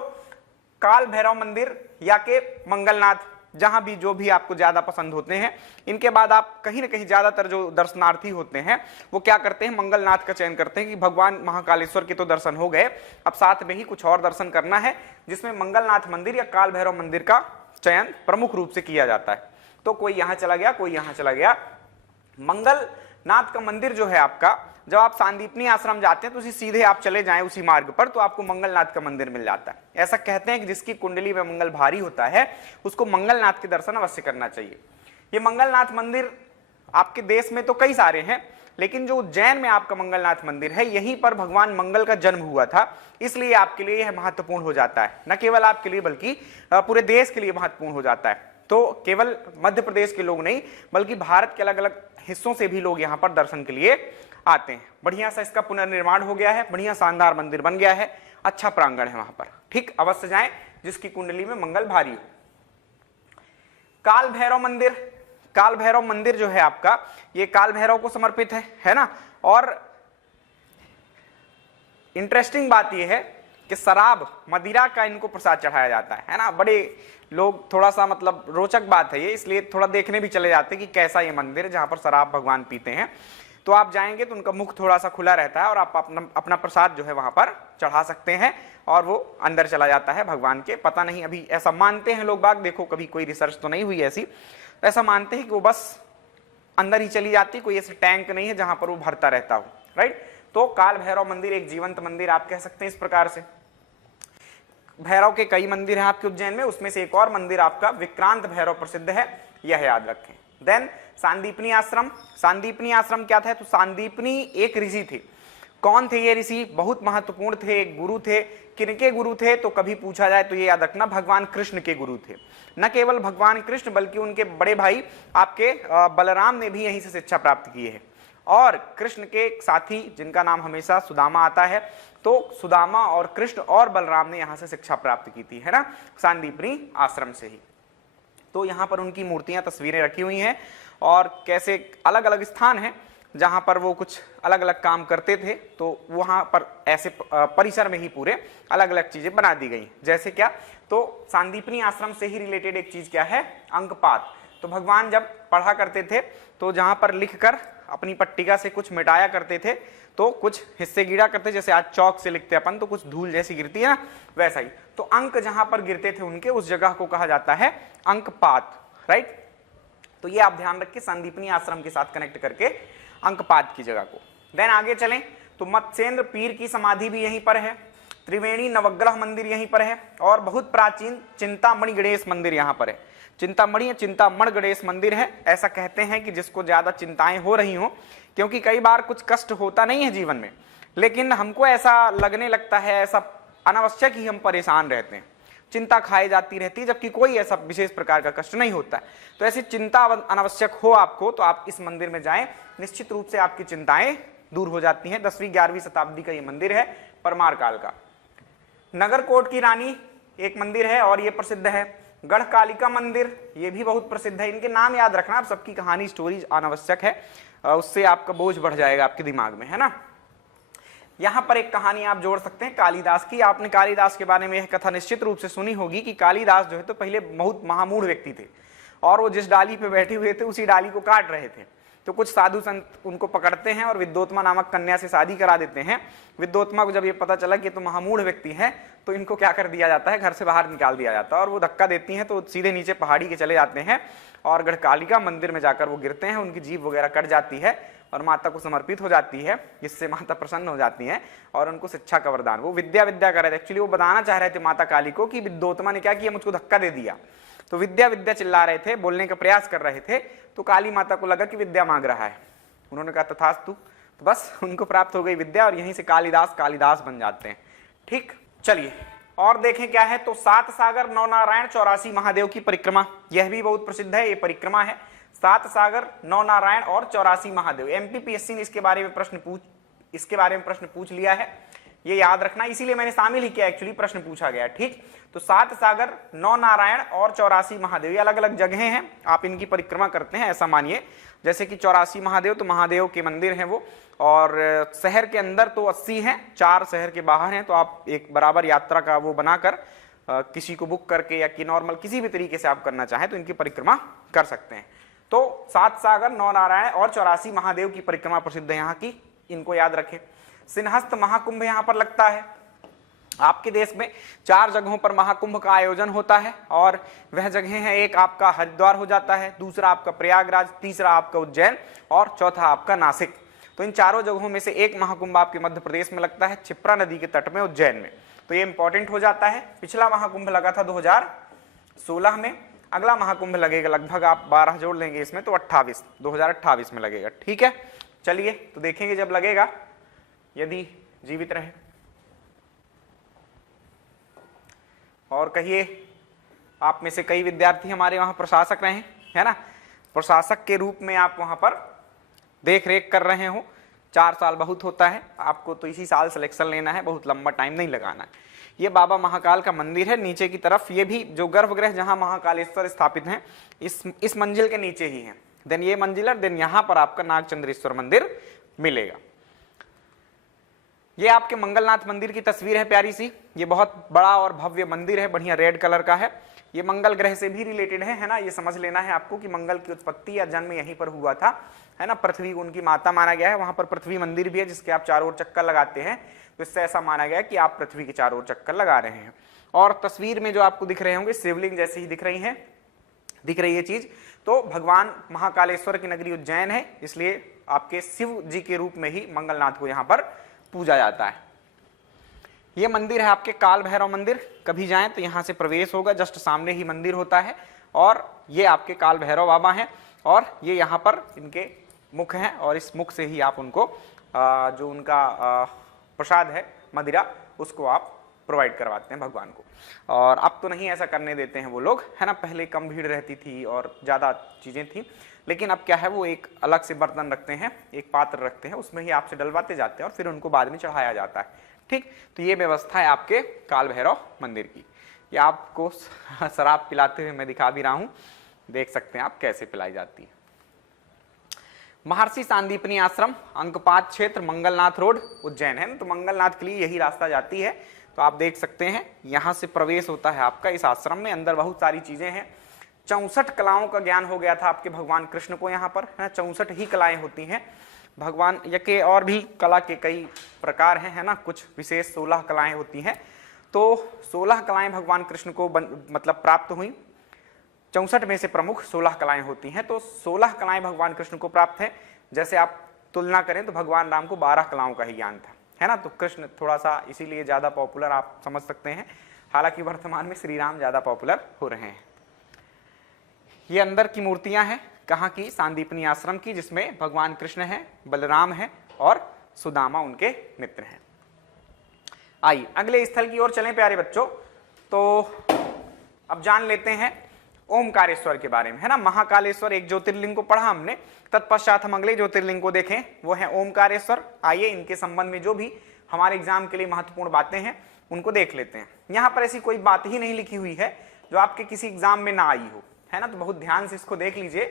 काल भैरव मंदिर या के मंगलनाथ, जहां भी जो भी आपको ज्यादा पसंद होते हैं। इनके बाद आप कहीं ना कहीं ज्यादातर जो दर्शनार्थी होते हैं वो क्या करते हैं? मंगलनाथ का चयन करते हैं कि भगवान महाकालेश्वर के तो दर्शन हो गए, अब साथ में ही कुछ और दर्शन करना है, जिसमें मंगलनाथ मंदिर या काल भैरव मंदिर का चयन प्रमुख रूप से किया जाता है। तो कोई यहां चला गया, कोई यहां चला गया। मंगलनाथ का मंदिर जो है आपका, जब आप सांदीपनी आश्रम जाते हैं तो उसी सीधे आप चले जाएं उसी मार्ग पर तो आपको मंगलनाथ का मंदिर मिल जाता है। ऐसा कहते हैं कि जिसकी कुंडली में मंगल भारी होता है उसको मंगलनाथ के दर्शन अवश्य करना चाहिए। ये मंगलनाथ मंदिर आपके देश में तो कई सारे हैं, लेकिन जो उज्जैन में आपका मंगलनाथ मंदिर है, यहीं पर भगवान मंगल का जन्म हुआ था, इसलिए आपके लिए यह महत्वपूर्ण हो जाता है। न केवल आपके लिए बल्कि पूरे देश के लिए महत्वपूर्ण हो जाता है। तो केवल मध्य प्रदेश के लोग नहीं बल्कि भारत के अलग अलग हिस्सों से भी लोग यहाँ पर दर्शन के लिए आते हैं। बढ़िया सा इसका पुनर्निर्माण हो गया है, बढ़िया शानदार मंदिर बन गया है, अच्छा प्रांगण है वहां पर। ठीक, अवश्य जाएं जिसकी कुंडली में मंगल भारी हो। काल भैरव मंदिर, काल भैरव मंदिर जो है आपका, ये काल भैरव को समर्पित है ना। और इंटरेस्टिंग बात यह है कि शराब मदिरा का इनको प्रसाद चढ़ाया जाता है ना। बड़े लोग, थोड़ा सा मतलब रोचक बात है ये, इसलिए थोड़ा देखने भी चले जाते हैं कि कैसा ये मंदिर है जहां पर शराब भगवान पीते हैं। तो आप जाएंगे तो उनका मुख थोड़ा सा खुला रहता है और आप अपना प्रसाद जो है वहां पर चढ़ा सकते हैं और वो अंदर चला जाता है भगवान के। पता नहीं, अभी ऐसा मानते हैं लोग बाग, देखो कभी कोई रिसर्च तो नहीं हुई ऐसी, ऐसा मानते हैं कि वो बस अंदर ही चली जाती, कोई ऐसे टैंक नहीं है जहां पर वो भरता रहता हो। राइट, तो काल भैरव मंदिर एक जीवंत मंदिर आप कह सकते हैं इस प्रकार से। भैरव के कई मंदिर हैं आपके उज्जैन में, उसमें से एक और मंदिर आपका विक्रांत भैरव प्रसिद्ध है, यह याद रखें। देन सांदीपनी आश्रम, सांदीपनी आश्रम क्या था? तो सांदीपनी एक ऋषि थे। कौन थे ये ऋषि? बहुत महत्वपूर्ण थे, एक गुरु थे। किनके गुरु थे? तो कभी पूछा जाए तो ये याद रखना, भगवान कृष्ण के गुरु थे। न केवल भगवान कृष्ण बल्कि उनके बड़े भाई आपके बलराम ने भी यहीं से शिक्षा प्राप्त की है। और कृष्ण के साथी जिनका नाम हमेशा सुदामा आता है, तो सुदामा और कृष्ण और बलराम ने यहां से शिक्षा प्राप्त की थी, है ना, सांदीपनी आश्रम से ही। तो यहाँ पर उनकी मूर्तियां, तस्वीरें रखी हुई हैं और कैसे अलग अलग स्थान हैं जहां पर वो कुछ अलग अलग काम करते थे, तो वहां पर ऐसे परिसर में ही पूरे अलग अलग चीजें बना दी गई। जैसे क्या? तो सांदीपनी आश्रम से ही रिलेटेड एक चीज क्या है? अंकपात। तो भगवान जब पढ़ा करते थे तो जहां पर लिखकर अपनी पट्टिका से कुछ मिटाया करते थे तो कुछ हिस्से गिरा करते, जैसे आज चौक से लिखते अपन तो कुछ धूल जैसी गिरती है ना, वैसा ही। तो अंक जहां पर गिरते थे उनके, उस जगह को कहा जाता है अंकपात। राइट, तो ये आप ध्यान रखिए सांदीपनी आश्रम के साथ कनेक्ट करके अंकपात की जगह को। देन आगे चलें तो मत्स्येंद्र पीर की समाधि भी यहीं पर है, त्रिवेणी नवग्रह मंदिर यहीं पर है और बहुत प्राचीन चिंतामणि गणेश मंदिर यहाँ पर है। चिंतामणि चिंतामण गणेश मंदिर है। ऐसा कहते हैं कि जिसको ज्यादा चिंताएं हो रही हो, क्योंकि कई बार कुछ कष्ट होता नहीं है जीवन में, लेकिन हमको ऐसा लगने लगता है, ऐसा अनावश्यक ही हम परेशान रहते हैं, चिंता खाई जाती रहती है, जबकि कोई ऐसा विशेष प्रकार का कष्ट नहीं होता है। तो ऐसी चिंता अनावश्यक हो आपको तो आप इस मंदिर में जाएं, निश्चित रूप से आपकी चिंताएं दूर हो जाती हैं। 10वीं 11वीं शताब्दी का ये मंदिर है, परमार काल का। नगरकोट की रानी एक मंदिर है और ये प्रसिद्ध है। गढ़कालिका मंदिर, ये भी बहुत प्रसिद्ध है। इनके नाम याद रखना, आप सबकी कहानी स्टोरीज अनावश्यक है, उससे आपका बोझ बढ़ जाएगा आपके दिमाग में, है ना। यहां पर एक कहानी आप जोड़ सकते हैं कालिदास की। आपने कालिदास के बारे में यह कथा निश्चित रूप से सुनी होगी कि कालिदास जो है तो पहले बहुत महामूढ़ व्यक्ति थे और वो जिस डाली पे बैठे हुए थे उसी डाली को काट रहे थे। तो कुछ साधु संत उनको पकड़ते हैं और विद्योत्मा नामक कन्या से शादी करा देते हैं। विद्योत्मा को जब ये पता चला कि तो महामूढ़ व्यक्ति है तो इनको क्या कर दिया जाता है, घर से बाहर निकाल दिया जाता है और वो धक्का देती हैं तो सीधे नीचे पहाड़ी के चले जाते हैं और गढ़कालिका मंदिर में जाकर वो गिरते हैं। उनकी जीभ वगैरह कट जाती है और माता को समर्पित हो जाती है, जिससे माता प्रसन्न हो जाती हैं और उनको शिक्षा का वरदान, वो विद्या कर रहे थे। एक्चुअली वो बताना चाह रहे थे माता काली को कि विद्योत्मा ने क्या किया, मुझको धक्का दे दिया। तो विद्या चिल्ला रहे थे, बोलने का प्रयास कर रहे थे। तो काली माता को लगा कि विद्या मांग रहा है, उन्होंने कहा तथास्तु, तो बस उनको प्राप्त हो गई विद्या और यहीं से कालिदास बन जाते हैं। ठीक, चलिए और देखें क्या है। तो 7 सागर 9 नारायण 84 महादेव की परिक्रमा, यह भी बहुत प्रसिद्ध है। ये परिक्रमा है 7 सागर 9 नारायण और 84 महादेव। एमपीपीएससी ने इसके बारे में प्रश्न पूछ लिया है, ये याद रखना, इसीलिए मैंने शामिल ही किया, एक्चुअली प्रश्न पूछा गया। ठीक, तो 7 सागर 9 नारायण और 84 महादेव, ये अलग अलग जगह हैं, आप इनकी परिक्रमा करते हैं, ऐसा मानिए। जैसे कि 84 महादेव तो महादेव के मंदिर हैं वो, और शहर के अंदर तो 80 हैं, 4 शहर के बाहर हैं। तो आप एक बराबर यात्रा का वो बनाकर किसी को बुक करके या कि नॉर्मल किसी भी तरीके से आप करना चाहें तो इनकी परिक्रमा कर सकते हैं। तो 7 सागर 9 नारायण और 84 महादेव की परिक्रमा प्रसिद्ध है यहाँ की, इनको याद रखें। सिंहस्थ महाकुंभ यहाँ पर लगता है। आपके देश में 4 जगहों पर महाकुंभ का आयोजन होता है और वह जगह है, एक आपका हरिद्वार हो जाता है, दूसरा आपका प्रयागराज, तीसरा आपका उज्जैन और चौथा आपका नासिक। तो इन चारों जगहों में से एक महाकुंभ आपके मध्य प्रदेश में लगता है, क्षिप्रा नदी के तट में, उज्जैन में। तो ये इंपॉर्टेंट हो जाता है। पिछला महाकुंभ लगा था 2016 में, अगला महाकुंभ लगेगा लगभग आप 12 जोड़ लेंगे इसमें तो 2028 में लगेगा। ठीक है, चलिए तो देखेंगे जब लगेगा, यदि जीवित रहे। और कहिए, आप में से कई विद्यार्थी हमारे वहां प्रशासक रहे, है ना, प्रशासक के रूप में आप वहां पर देख रेख कर रहे हो। 4 साल बहुत होता है, आपको तो इसी साल सिलेक्शन लेना है, बहुत लंबा टाइम नहीं लगाना है। ये बाबा महाकाल का मंदिर है, नीचे की तरफ ये भी जो गर्भगृह जहां महाकालेश्वर स्थापित हैं इस मंजिल के नीचे ही है। देन ये मंजिल, देन यहां पर आपका नागचंद्रेश्वर मंदिर मिलेगा। ये आपके मंगलनाथ मंदिर की तस्वीर है प्यारी सी। ये बहुत बड़ा और भव्य मंदिर है, बढ़िया रेड कलर का है। ये मंगल ग्रह से भी रिलेटेड है ना, ये समझ लेना है आपको कि मंगल की उत्पत्ति या जन्म यहीं पर हुआ था, है ना। पृथ्वी को उनकी माता माना गया है, वहां पर पृथ्वी मंदिर भी है जिसके आप चारों ओर चक्कर लगाते हैं, तो इससे ऐसा माना गया है कि आप पृथ्वी के चारों ओर चक्कर लगा रहे हैं। और तस्वीर में जो आपको दिख रहे होंगे शिवलिंग जैसे ही दिख रही है चीज, तो भगवान महाकालेश्वर की नगरी उज्जैन है, इसलिए आपके शिव जी के रूप में ही मंगलनाथ को यहाँ पर पूजा जाता है। ये मंदिर है आपके काल भैरव मंदिर, कभी जाएं तो यहाँ से प्रवेश होगा, जस्ट सामने ही मंदिर होता है। और ये आपके काल भैरव बाबा हैं और ये यहाँ पर इनके मुख हैं और इस मुख से ही आप उनको जो उनका प्रसाद है मदिरा, उसको आप प्रोवाइड करवाते हैं भगवान को। और अब तो नहीं ऐसा करने देते हैं वो लोग, है ना। पहले कम भीड़ रहती थी और ज़्यादा चीज़ें थी, लेकिन अब क्या है, वो एक अलग से बर्तन रखते हैं, एक पात्र रखते हैं, उसमें ही आपसे डलवाते जाते हैं और फिर उनको बाद में चढ़ाया जाता है। ठीक, तो ये व्यवस्था है आपके काल भैरव मंदिर की। ये आपको शराब पिलाते हुए मैं दिखा भी रहा हूँ, देख सकते हैं आप कैसे पिलाई जाती है। महर्षि सांदीपनी आश्रम, अंकपात क्षेत्र, मंगलनाथ रोड, उज्जैन, है ना। तो मंगलनाथ के लिए यही रास्ता जाती है, तो आप देख सकते हैं यहाँ से प्रवेश होता है आपका इस आश्रम में। अंदर बहुत सारी चीजें हैं, 64 कलाओं का ज्ञान हो गया था आपके भगवान कृष्ण को यहाँ पर, है ना। 64 ही कलाएं होती हैं भगवान के, और भी कला के कई प्रकार हैं, है ना। कुछ विशेष 16 कलाएं होती हैं, तो 16 कलाएं भगवान कृष्ण को मतलब प्राप्त हुई। 64 में से प्रमुख 16 कलाएं होती हैं, तो 16 कलाएं भगवान कृष्ण को प्राप्त है। जैसे आप तुलना करें तो भगवान राम को 12 कलाओं का ही ज्ञान था, है ना। तो कृष्ण थोड़ा सा इसीलिए ज्यादा पॉपुलर आप समझ सकते हैं, हालांकि वर्तमान में श्री राम ज्यादा पॉपुलर हो रहे हैं। ये अंदर की मूर्तियां हैं, कहाँ की, सांदीपनी आश्रम की, जिसमें भगवान कृष्ण है, बलराम है और सुदामा उनके मित्र हैं। आइए अगले स्थल की ओर चलें प्यारे बच्चों। तो अब जान लेते हैं ओमकारेश्वर के बारे में, है ना। महाकालेश्वर एक ज्योतिर्लिंग को पढ़ा हमने, तत्पश्चात हम अगले ज्योतिर्लिंग को देखें, वो है ओमकारेश्वर। आइए इनके संबंध में जो भी हमारे एग्जाम के लिए महत्वपूर्ण बातें हैं उनको देख लेते हैं। यहां पर ऐसी कोई बात ही नहीं लिखी हुई है जो आपके किसी एग्जाम में ना आई हो, है ना। तो बहुत ध्यान से इसको देख लीजिए,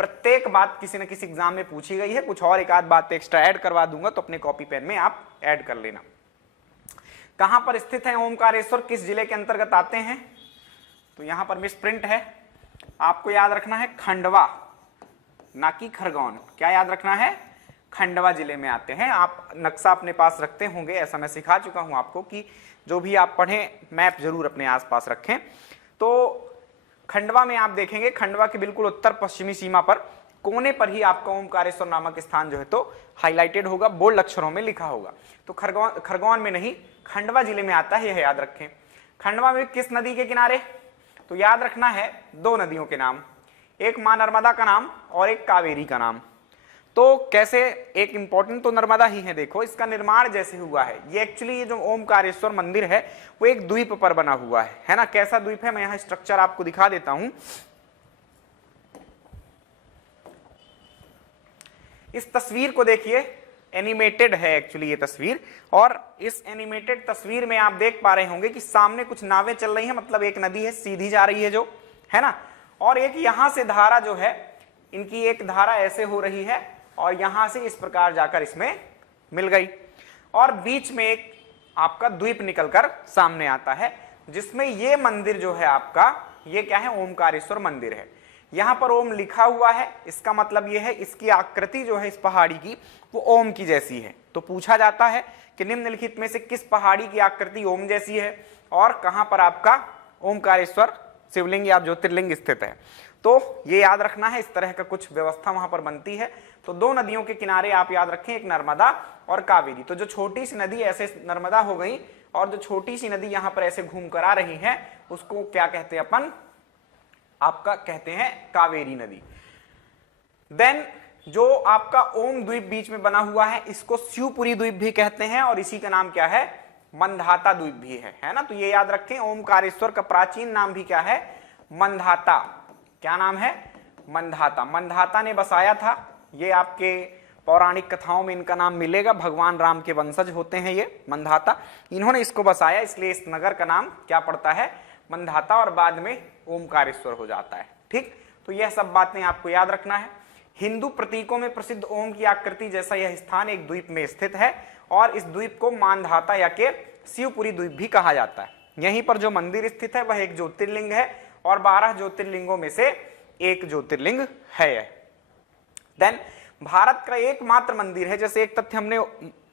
प्रत्येक बात किसी न किसी एग्जाम में पूछी गई है। कुछ और एक आध बात एक्स्ट्रा ऐड करवा दूंगा तो अपने कॉपी पेन में आप ऐड कर लेना। कहां पर स्थित है ओमकारेश्वर, किस जिले के अंतर्गत आते हैं, तो यहां पर मिस प्रिंट है, आपको याद रखना है खंडवा, ना कि खरगोन। क्या याद रखना है, खंडवा जिले में आते हैं। आप नक्शा अपने पास रखते होंगे, ऐसा मैं सिखा चुका हूं आपको कि जो भी आप पढ़ें मैप जरूर अपने आसपास रखें। तो खंडवा में आप देखेंगे, खंडवा के बिल्कुल उत्तर पश्चिमी सीमा पर कोने पर ही आपका ओमकारेश्वर नामक स्थान जो है तो हाईलाइटेड होगा, बोल्ड अक्षरों में लिखा होगा। तो खरगोन में नहीं, खंडवा जिले में आता है, यह याद रखें। खंडवा में किस नदी के किनारे, तो याद रखना है दो नदियों के नाम, एक मां नर्मदा का नाम और एक कावेरी का नाम। तो कैसे, एक इंपॉर्टेंट तो नर्मदा ही है। देखो इसका निर्माण जैसे हुआ है, ये एक्चुअली ये जो ओमकारेश्वर मंदिर है वो एक द्वीप पर बना हुआ है ना। कैसा द्वीप है, मैं यहां स्ट्रक्चर आपको दिखा देता हूं। इस तस्वीर को देखिए, एनिमेटेड है एक्चुअली ये तस्वीर, और इस एनिमेटेड तस्वीर में आप देख पा रहे होंगे कि सामने कुछ नावें चल रही हैं, मतलब एक नदी है सीधी जा रही है जो, है ना, और एक यहां से धारा जो है, इनकी एक धारा ऐसे हो रही है और यहां से इस प्रकार जाकर इसमें मिल गई, और बीच में एक आपका द्वीप निकलकर सामने आता है, जिसमें ये मंदिर जो है आपका, ये क्या है, ओमकारेश्वर मंदिर है। यहां पर ओम लिखा हुआ है, इसका मतलब यह है इसकी आकृति जो है इस पहाड़ी की वो ओम की जैसी है। तो पूछा जाता है कि निम्नलिखित में से किस पहाड़ी की आकृति ओम जैसी है और कहां पर आपका ओमकारेश्वर शिवलिंग या ज्योतिर्लिंग स्थित है। तो ये याद रखना है, इस तरह का कुछ व्यवस्था वहां पर बनती है। तो दो नदियों के किनारे आप याद रखें, एक नर्मदा और कावेरी। तो जो छोटी सी नदी ऐसे नर्मदा हो गई और जो छोटी सी नदी यहां पर ऐसे घूम कर आ रही है उसको क्या कहते हैं अपन, आपका कहते हैं कावेरी नदी। देन जो आपका ओम द्वीप बीच में बना हुआ है इसको शिवपुरी द्वीप भी कहते हैं, और इसी का नाम क्या है, मंधाता द्वीप भी है ना। तो ये याद रखें, ओमकारेश्वर का प्राचीन नाम भी क्या है, मंधाता। क्या नाम है, मंधाता। मंधाता ने बसाया था, ये आपके पौराणिक कथाओं में इनका नाम मिलेगा, भगवान राम के वंशज होते हैं ये मंधाता, इन्होंने इसको बसाया, इसलिए इस नगर का नाम क्या पड़ता है, मंधाता, और बाद में ओमकारेश्वर हो जाता है। ठीक, तो यह सब बातें आपको याद रखना है। हिंदू प्रतीकों में प्रसिद्ध ओम की आकृति जैसा यह स्थान एक द्वीप में स्थित है, और इस द्वीप को मानधाता या के शिवपुरी द्वीप भी कहा जाता है। यहीं पर जो मंदिर स्थित है वह एक ज्योतिर्लिंग है, और 12 ज्योतिर्लिंगों में से एक ज्योतिर्लिंग है। देन भारत का एकमात्र मंदिर है, जैसे एक तथ्य हमने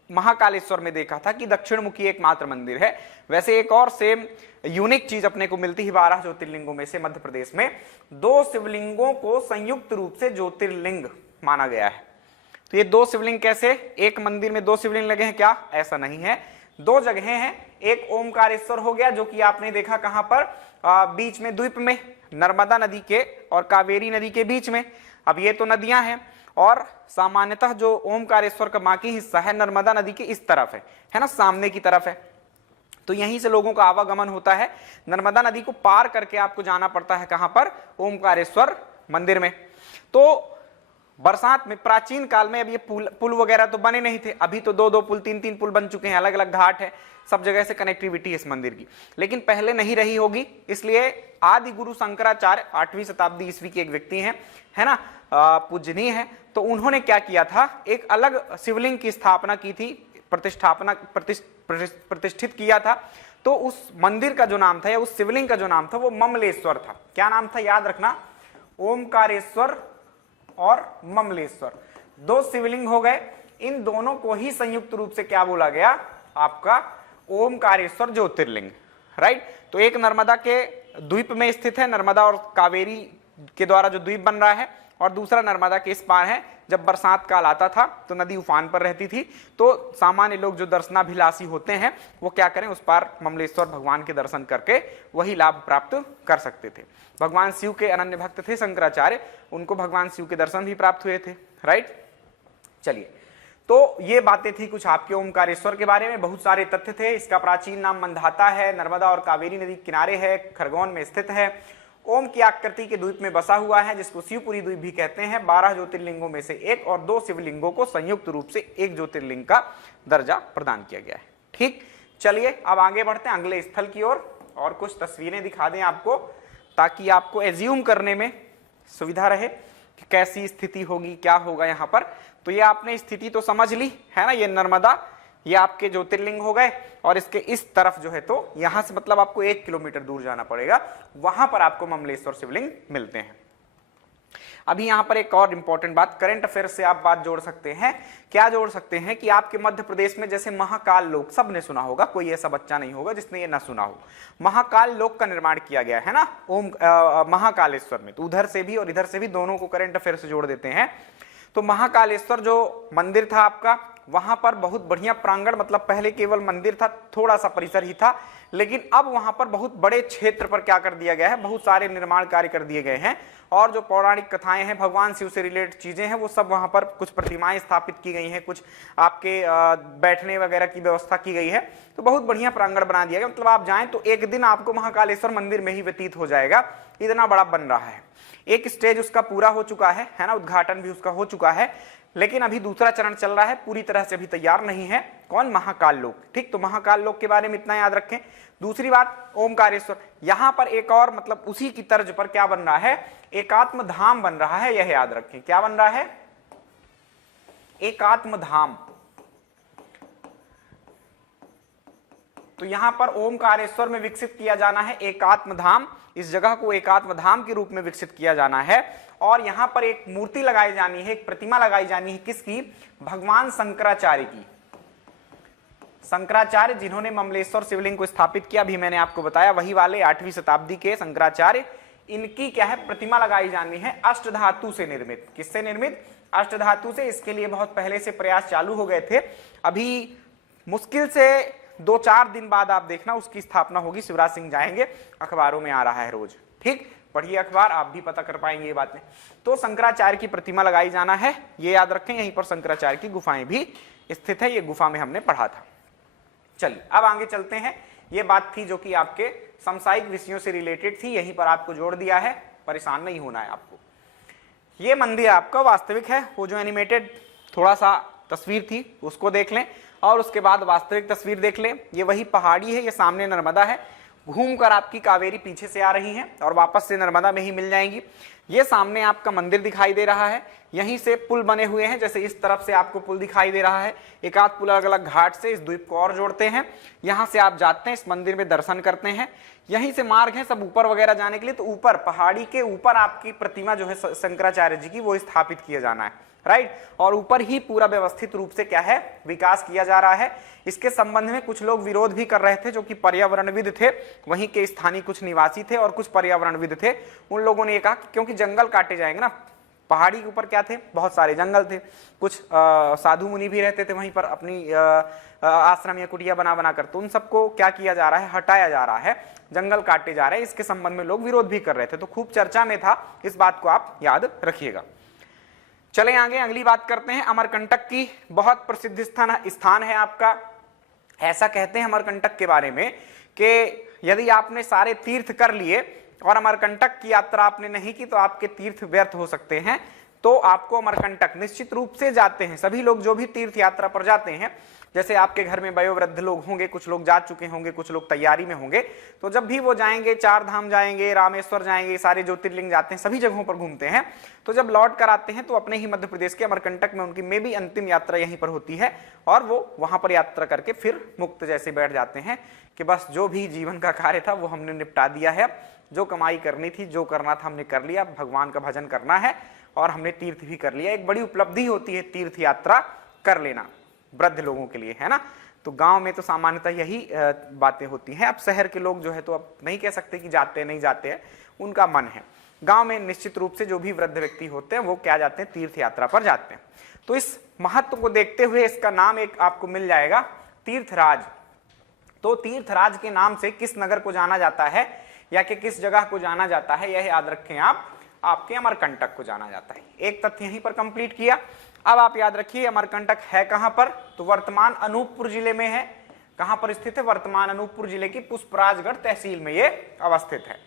महाकालेश्वर में देखा था कि दक्षिण मुखी एकमात्र मंदिर है, वैसे एक और सेम यूनिक चीज अपने को मिलती है 12 ज्योतिर्लिंगों में से मध्य प्रदेश में 2 शिवलिंगों को संयुक्त रूप से ज्योतिर्लिंग माना गया है। तो ये 2 शिवलिंग कैसे, एक मंदिर में 2 शिवलिंग लगे हैं क्या, ऐसा नहीं है, 2 जगहें हैं। एक ओमकारेश्वर हो गया जो कि आपने देखा कहां पर, बीच में द्वीप में, नर्मदा नदी के और कावेरी नदी के बीच में। अब ये तो नदियां हैं, और सामान्यतः जो ओमकारेश्वर का बाकी हिस्सा है नर्मदा नदी के इस तरफ है ना, सामने की तरफ है। तो यहीं से लोगों का आवागमन होता है, नर्मदा नदी को पार करके आपको जाना पड़ता है कहां पर, ओमकारेश्वर मंदिर में। तो बरसात में प्राचीन काल में, अब ये पुल वगैरह तो बने नहीं थे, अभी तो 2-2 पुल 3-3 पुल बन चुके हैं, अलग अलग घाट है, सब जगह से कनेक्टिविटी है इस मंदिर की, लेकिन पहले नहीं रही होगी। इसलिए आदि गुरु शंकराचार्य 8वीं शताब्दी ईस्वी के एक व्यक्ति हैं, है ना, पूजनीय है, तो उन्होंने क्या किया था, एक अलग शिवलिंग की स्थापना की थी, प्रतिष्ठित किया था। तो उस मंदिर का जो नाम था या उस शिवलिंग का जो नाम था वो ममलेश्वर था। क्या नाम था, याद रखना, ओमकारेश्वर और ममलेश्वर, 2 शिवलिंग हो गए। इन दोनों को ही संयुक्त रूप से क्या बोला गया, आपका ओमकारेश्वर ज्योतिर्लिंग, राइट। तो एक नर्मदा के द्वीप में स्थित है, नर्मदा और कावेरी के द्वारा जो द्वीप बन रहा है, और दूसरा नर्मदा के इस पार है। जब बरसात काल आता था तो नदी उफान पर रहती थी, तो सामान्य लोग जो दर्शनाभिलाषी होते हैं वो क्या करें, उस पार ममलेश्वर भगवान के दर्शन करके वही लाभ प्राप्त कर सकते थे। भगवान शिव के अनन्य भक्त थे शंकराचार्य, उनको भगवान शिव के दर्शन भी प्राप्त हुए थे, राइट। चलिए, तो ये बातें थी कुछ आपके ओमकारेश्वर के बारे में, बहुत सारे तथ्य थे। इसका प्राचीन नाम मंधाता है, नर्मदा और कावेरी नदी के किनारे है, खरगोन में स्थित है, ओम की आकृति के द्वीप में बसा हुआ है जिसको शिवपुरी द्वीप भी कहते हैं। 12 ज्योतिर्लिंगों में से एक और 2 शिवलिंगों को संयुक्त रूप से एक ज्योतिर्लिंग का दर्जा प्रदान किया गया है। ठीक, चलिए अब आगे बढ़ते हैं अगले स्थल की ओर और कुछ तस्वीरें दिखा दें आपको, ताकि आपको एज्यूम करने में सुविधा रहे कि कैसी स्थिति होगी, क्या होगा यहाँ पर। तो ये आपने स्थिति तो समझ ली है ना, ये नर्मदा, ये आपके ज्योतिर्लिंग हो गए और इसके इस तरफ जो है तो यहां से मतलब आपको 1 किलोमीटर दूर जाना पड़ेगा, वहां पर आपको ममलेश्वर शिवलिंग मिलते हैं। अभी यहां पर एक और इंपॉर्टेंट बात, करंट अफेयर से आप बात जोड़ सकते हैं। क्या जोड़ सकते हैं कि आपके मध्य प्रदेश में जैसे महाकाल लोक, सबने सुना होगा, कोई ऐसा बच्चा नहीं होगा जिसने ये ना सुना हो। महाकाल लोक का निर्माण किया गया है ना महाकालेश्वर में, तो उधर से भी और इधर से भी दोनों को करंट अफेयर से जोड़ देते हैं। तो महाकालेश्वर जो मंदिर था आपका, वहां पर बहुत बढ़िया प्रांगण, मतलब पहले केवल मंदिर था, थोड़ा सा परिसर ही था, लेकिन अब वहां पर बहुत बड़े क्षेत्र पर क्या कर दिया गया है, बहुत सारे निर्माण कार्य कर दिए गए हैं। और जो पौराणिक कथाएं हैं, भगवान शिव से रिलेटेड चीजें हैं, वो सब वहां पर कुछ प्रतिमाएं स्थापित की गई हैं, कुछ आपके बैठने वगैरह की व्यवस्था की गई है। तो बहुत बढ़िया प्रांगण बना दिया गया, मतलब आप जाएं तो एक दिन आपको महाकालेश्वर मंदिर में ही व्यतीत हो जाएगा, इतना बड़ा बन रहा है। एक स्टेज उसका पूरा हो चुका है ना, उद्घाटन भी उसका हो चुका है, लेकिन अभी दूसरा चरण चल रहा है, पूरी तरह से अभी तैयार नहीं है। कौन? महाकाल लोक। ठीक, तो महाकाल लोक के बारे में इतना याद रखें। दूसरी बात, ओमकारेश्वर, यहां पर एक और मतलब उसी की तर्ज पर क्या बन रहा है, एकात्म धाम बन रहा है, यह याद रखें। क्या बन रहा है? एकात्म धाम। तो यहां पर ओमकारेश्वर में विकसित किया जाना है एकात्म धाम, इस जगह को एकात्म धाम के रूप में विकसित किया जाना है। और यहां पर एक मूर्ति लगाई जानी है, एक प्रतिमा लगाई जानी है, किसकी? भगवान शंकराचार्य की। शंकराचार्य जिन्होंने ममलेश्वर शिवलिंग को स्थापित किया, भी मैंने आपको बताया, वही वाले 8वीं शताब्दी के शंकराचार्य, इनकी क्या है, प्रतिमा लगाई जानी है, अष्टधातु से निर्मित। किससे निर्मित? अष्टधातु से। इसके लिए बहुत पहले से प्रयास चालू हो गए थे, अभी मुश्किल से 2-4 दिन बाद आप देखना उसकी स्थापना होगी। शिवराज सिंह जाएंगे, अखबारों में आ रहा है रोज। ठीक, पढ़िए अखबार, आप भी पता कर पाएंगे ये बातें। तो शंकराचार्य की प्रतिमा लगाई जाना है, ये याद रखें। यहीं पर शंकराचार्य की गुफाएं भी स्थित है, ये गुफा में हमने पढ़ा था। चलिए अब आगे चलते हैं। ये बात थी जो कि आपके समसामयिक विषयों से रिलेटेड थी, यहीं पर आपको जोड़ दिया है, परेशान नहीं होना है आपको। ये मंदिर आपका वास्तविक है, वो जो एनिमेटेड थोड़ा सा तस्वीर थी उसको देख लें और उसके बाद वास्तविक तस्वीर देख लें। ये वही पहाड़ी है, ये सामने नर्मदा है, घूमकर आपकी कावेरी पीछे से आ रही है और वापस से नर्मदा में ही मिल जाएंगी। ये सामने आपका मंदिर दिखाई दे रहा है, यहीं से पुल बने हुए हैं, जैसे इस तरफ से आपको पुल दिखाई दे रहा है, एक आध पुल अलग अलग घाट से इस द्वीप को और जोड़ते हैं। यहां से आप जाते हैं, इस मंदिर में दर्शन करते हैं, यहीं से मार्ग है सब ऊपर वगैरह जाने के लिए। तो ऊपर पहाड़ी के ऊपर आपकी प्रतिमा जो है शंकराचार्य जी की, वो स्थापित किया जाना है, राइट। और ऊपर ही पूरा व्यवस्थित रूप से क्या है, विकास किया जा रहा है। इसके संबंध में कुछ लोग विरोध भी कर रहे थे, जो कि पर्यावरणविद थे, वहीं के स्थानीय कुछ निवासी थे और कुछ पर्यावरणविद थे। उन लोगों ने ये कहा क्योंकि जंगल काटे जाएंगे ना, पहाड़ी के ऊपर क्या थे, बहुत सारे जंगल थे, कुछ साधु मुनि भी रहते थे वहीं पर अपनी आश्रम या कुटिया बना बना कर, तो उन सबको क्या किया जा रहा है, हटाया जा रहा है, जंगल काटे जा रहे हैं। इसके संबंध में लोग विरोध भी कर रहे थे, तो खूब चर्चा में था, इस बात को आप याद रखिएगा। चले आगे, अगली बात करते हैं अमरकंटक की। बहुत प्रसिद्ध स्थान है आपका। ऐसा कहते हैं अमरकंटक के बारे में कि यदि आपने सारे तीर्थ कर लिए और अमरकंटक की यात्रा आपने नहीं की तो आपके तीर्थ व्यर्थ हो सकते हैं। तो आपको अमरकंटक निश्चित रूप से जाते हैं सभी लोग, जो भी तीर्थ यात्रा पर जाते हैं, जैसे आपके घर में वयोवृद्ध लोग होंगे, कुछ लोग जा चुके होंगे, कुछ लोग तैयारी में होंगे, तो जब भी वो जाएंगे, 4 धाम जाएंगे, रामेश्वर जाएंगे, सारे ज्योतिर्लिंग जाते हैं, सभी जगहों पर घूमते हैं, तो जब लौट कर आते हैं तो अपने ही मध्य प्रदेश के अमरकंटक में उनकी में भी अंतिम यात्रा यहीं पर होती है और वो वहां पर यात्रा करके फिर मुक्त जैसे बैठ जाते हैं कि बस जो भी जीवन का कार्य था वो हमने निपटा दिया है, जो कमाई करनी थी, जो करना था हमने कर लिया, भगवान का भजन करना है और हमने तीर्थ भी कर लिया। एक बड़ी उपलब्धि होती है तीर्थ यात्रा कर लेना वृद्ध लोगों के लिए, है ना। तो गांव में तो सामान्यतः यही बातें होती हैं। अब शहर के लोग जो है तो अब नहीं कह सकते कि जाते नहीं जाते हैं, उनका मन है। गांव में निश्चित रूप से जो भी वृद्ध व्यक्ति होते हैं वो क्या जाते हैं, तीर्थ यात्रा पर जाते हैं। तो इस महत्व को देखते हुए इसका नाम एक आपको मिल जाएगा, तीर्थराज। तो तीर्थराज के नाम से किस नगर को जाना जाता है या कि किस जगह को जाना जाता है, यह याद रखें आप, आपके अमरकंटक को जाना जाता है। एक तथ्य यहीं पर कंप्लीट किया। अब आप याद रखिए अमरकंटक है कहां पर, तो वर्तमान अनूपपुर जिले में है। कहां पर स्थित है, वर्तमान अनूपपुर जिले की पुष्पराजगढ़ तहसील में ये अवस्थित है।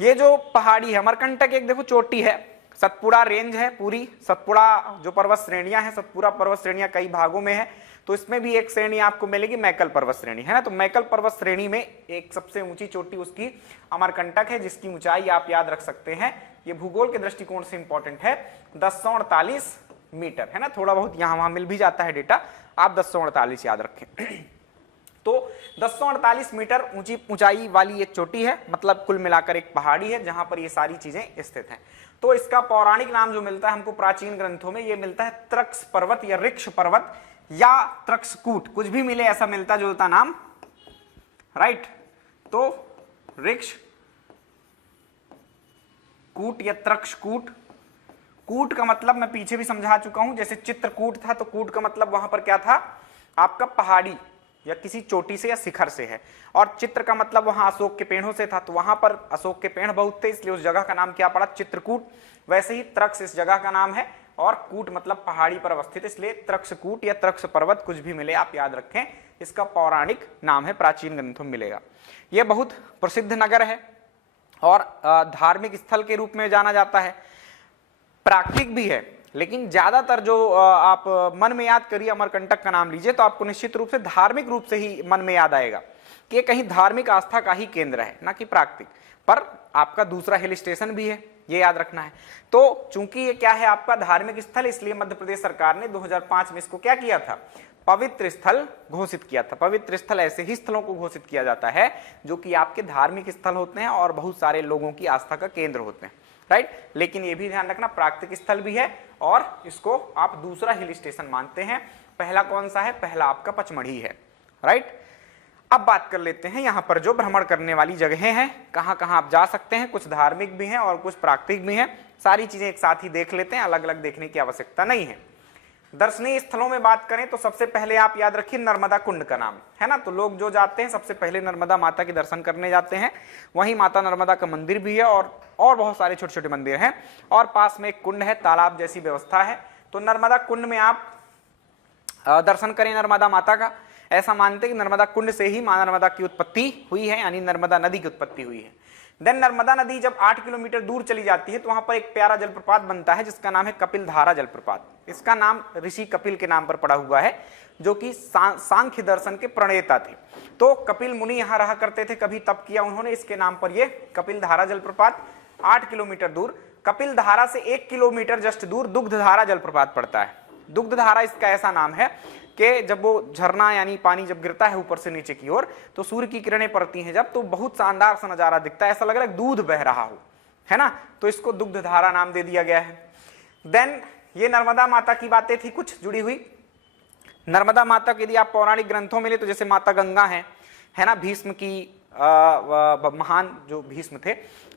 ये जो पहाड़ी है अमरकंटक, एक देखो चोटी है, सतपुड़ा रेंज है पूरी, सतपुड़ा जो पर्वत श्रेणियां हैं, सतपुड़ा पर्वत श्रेणियां कई भागों में है, तो इसमें भी एक श्रेणी आपको मिलेगी मैकल पर्वत श्रेणी, है ना। तो मैकल पर्वत श्रेणी में एक सबसे ऊंची चोटी उसकी अमरकंटक है, जिसकी ऊंचाई आप याद रख सकते हैं, ये भूगोल के दृष्टिकोण से इंपॉर्टेंट है, 1048 मीटर, है ना। थोड़ा बहुत यहां वहां मिल भी जाता है डेटा, आप 1048 याद रखें। तो 1048 मीटर ऊंचाई वाली एक चोटी है, मतलब कुल मिलाकर एक पहाड़ी है जहां पर ये सारी चीजें स्थित हैं। तो इसका पौराणिक नाम जो मिलता है हमको प्राचीन ग्रंथों में, ये मिलता है त्रक्स पर्वत या ऋक्ष पर्वत या त्रक्षकूट, कुछ भी मिले ऐसा मिलता जुलता नाम, राइट। तो ऋक्ष कूट या त्रक्षकूट, कूट का मतलब मैं पीछे भी समझा चुका हूं, जैसे चित्रकूट था तो कूट का मतलब वहां पर क्या था, आपका पहाड़ी या किसी चोटी से या शिखर से है, और चित्र का मतलब वहां अशोक के पेड़ों से था, तो वहां पर अशोक के पेड़ बहुत थे, इसलिए उस जगह का नाम क्या पड़ा, चित्रकूट। वैसे ही त्रक्ष इस जगह का नाम है, और कूट मतलब पहाड़ी पर अवस्थित, इसलिए त्रक्षकूट या त्रक्ष पर्वत कुछ भी मिले आप याद रखें, इसका पौराणिक नाम है, प्राचीन ग्रंथों में मिलेगा। यह बहुत प्रसिद्ध नगर है और धार्मिक स्थल के रूप में जाना जाता है, प्राकृतिक भी है, लेकिन ज्यादातर जो आप मन में याद करिए अमरकंटक का नाम लीजिए तो आपको निश्चित रूप से धार्मिक रूप से ही मन में याद आएगा कि कहीं धार्मिक आस्था का ही केंद्र है, ना कि प्राकृतिक। पर आपका दूसरा हिल स्टेशन भी है, ये याद रखना है। तो चूंकि ये क्या है आपका धार्मिक स्थल, इसलिए मध्य प्रदेश सरकार ने 2005 में इसको क्या किया था, पवित्र स्थल घोषित किया था। पवित्र स्थल ऐसे ही स्थलों को घोषित किया जाता है जो कि आपके धार्मिक स्थल होते हैं और बहुत सारे लोगों की आस्था का केंद्र होते हैं, राइट। लेकिन ये भी ध्यान रखना प्राकृतिक स्थल भी है और इसको आप दूसरा हिल स्टेशन मानते हैं। पहला कौन सा है, पहला आपका पचमढ़ी है, राइट। अब बात कर लेते हैं यहाँ पर जो भ्रमण करने वाली जगहें हैं, कहाँ कहाँ आप जा सकते हैं, कुछ धार्मिक भी हैं और कुछ प्राकृतिक भी हैं, सारी चीजें एक साथ ही देख लेते हैं, अलग अलग देखने की आवश्यकता नहीं है। दर्शनीय स्थलों में बात करें तो सबसे पहले आप याद रखिए नर्मदा कुंड का नाम, है ना। तो लोग जो जाते हैं सबसे पहले नर्मदा माता के दर्शन करने जाते हैं, वहीं माता नर्मदा का मंदिर भी है और बहुत सारे छोटे छोटे मंदिर हैं, और पास में एक कुंड है, तालाब जैसी व्यवस्था है। तो नर्मदा कुंड में आप दर्शन करें नर्मदा माता का, ऐसा मानते हैं कि नर्मदा कुंड से ही मां नर्मदा की उत्पत्ति हुई है, यानी नर्मदा नदी की उत्पत्ति हुई है। देन नर्मदा नदी जब 8 किलोमीटर दूर चली जाती है तो वहां पर एक प्यारा जलप्रपात बनता है जिसका नाम है कपिलधारा जलप्रपात। इसका नाम ऋषि कपिल के नाम पर पड़ा हुआ है, जो कि सांख्य दर्शन के प्रणेता थे। तो कपिल मुनि यहाँ रहा करते थे, कभी तप किया उन्होंने, इसके नाम पर ये कपिलधारा जलप्रपात 8 किलोमीटर दूर। कपिलधारा से 1 किलोमीटर जस्ट दूर दुग्धधारा जलप्रपात पड़ता है। दुग्धधारा इसका ऐसा नाम है कि जब वो झरना यानी पानी जब गिरता है ऊपर से नीचे की ओर, तो सूर्य की किरणें पड़ती हैं जब, तो बहुत शानदार सा नजारा दिखता है, ऐसा लग रहा है दूध बह रहा हो, है ना। तो इसको दुग्धधारा नाम दे दिया गया है। देन ये नर्मदा माता की बातें थी कुछ जुड़ी हुई। नर्मदा माता के यदि आप पौराणिक ग्रंथों में ले तो जैसे माता गंगा है ना, भीष्म की महान जो भीष्म थे,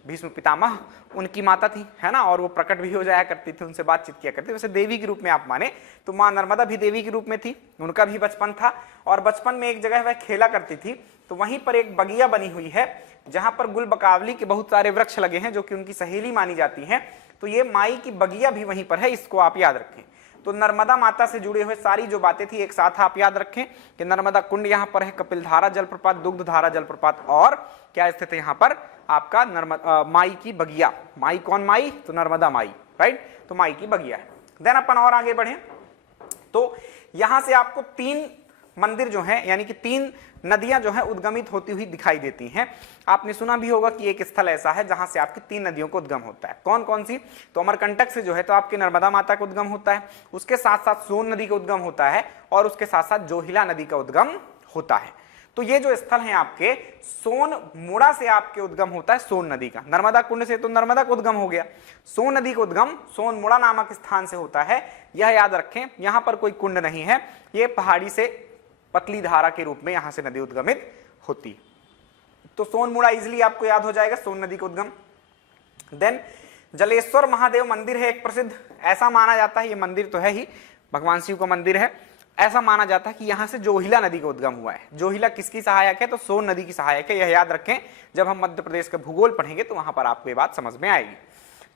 भीष्म पितामह, उनकी माता थी, है ना, और वो प्रकट भी हो जाया करती थी, उनसे बातचीत किया करती थी। वैसे देवी के रूप में आप माने तो मां नर्मदा भी देवी के रूप में थी, उनका भी बचपन था, और बचपन में एक जगह वह खेला करती थी, तो वहीं पर एक बगिया बनी हुई है जहां पर गुलबकावली के बहुत सारे वृक्ष लगे हैं जो कि उनकी सहेली मानी जाती हैं। तो ये माई की बगिया भी वहीं पर है, इसको आप याद रखें। तो नर्मदा माता से जुड़े हुए सारी जो बातें थी एक साथ आप याद रखें कि नर्मदा कुंड यहाँ पर है, कपिलधारा जलप्रपात, दुग्धधारा जलप्रपात, और क्या स्थित है यहाँ पर आपका नर्मदा माई की बगिया। माई कौन माई, तो नर्मदा माई, राइट। तो माई की बगिया है। देन अपन और आगे बढ़े तो यहां से आपको 3 मंदिर जो है, यानी कि 3 नदियां जो है उद्गमित होती हुई दिखाई देती हैं। आपने सुना भी होगा कि एक स्थल ऐसा है जहां से आपकी 3 नदियों को उद्गम होता है। कौन कौन सी, तो अमरकंटक से जो है तो आपकी नर्मदा माता का उद्गम होता है, उसके साथ साथ सोन नदी का उद्गम होता है, और उसके साथ साथ जोहिला नदी का उद्गम होता है। तो ये जो स्थल है आपके सोन मुड़ा से आपके उद्गम होता है सोन नदी का। नर्मदा कुंड से तो नर्मदा का उद्गम हो गया, सोन नदी का उद्गम सोन मुड़ा नामक स्थान से होता है, यह याद रखें। यहां पर कोई कुंड नहीं है, ये पहाड़ी से पतली धारा के रूप में यहां से नदी उद्गमित होती। तो सोन मुड़ा इजिली आपको याद हो जाएगा, सोन नदी का उद्गम। देन जलेश्वर महादेव मंदिर है एक प्रसिद्ध, ऐसा माना जाता है, ये मंदिर तो है ही, भगवान शिव का मंदिर है, ऐसा माना जाता है कि यहां से जोहिला नदी का उद्गम हुआ है। जोहिला किसकी सहायक है, तो सोन नदी की सहायक है, यह याद रखें। जब हम मध्य प्रदेश का भूगोल पढ़ेंगे तो वहां पर आपको ये बात समझ में आएगी।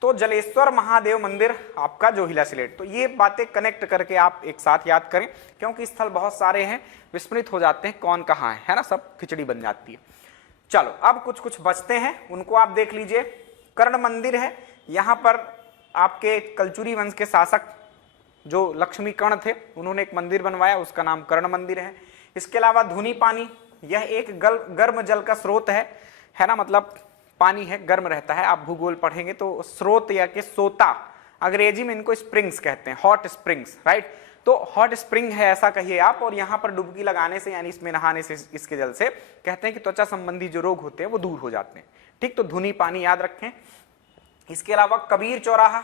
तो जलेश्वर महादेव मंदिर आपका जोहिला सिलेट। तो ये बातें कनेक्ट करके आप एक साथ याद करें, क्योंकि स्थल बहुत सारे हैं, विस्मृत हो जाते हैं कौन कहाँ है ना, सब खिचड़ी बन जाती है। चलो अब कुछ कुछ बचते हैं, उनको आप देख लीजिए। कर्ण मंदिर है, यहाँ पर आपके कलचुरी वंश के शासक जो लक्ष्मी कर्ण थे उन्होंने एक मंदिर बनवाया, उसका नाम कर्ण मंदिर है। इसके अलावा धुनी पानी, यह एक गर्म जल का स्रोत है ना, मतलब पानी है, गर्म रहता है। आप भूगोल पढ़ेंगे तो स्रोत या के सोता, अंग्रेजी में इनको स्प्रिंग्स कहते हैं, हॉट स्प्रिंग्स, राइट। तो हॉट स्प्रिंग है ऐसा कहिए आप, और यहाँ पर डुबकी लगाने से यानी इसमें नहाने से, इसके जल से कहते हैं कि त्वचा संबंधी जो रोग होते हैं वो दूर हो जाते हैं, ठीक। तो धुनी पानी याद रखें। इसके अलावा कबीर चौराहा,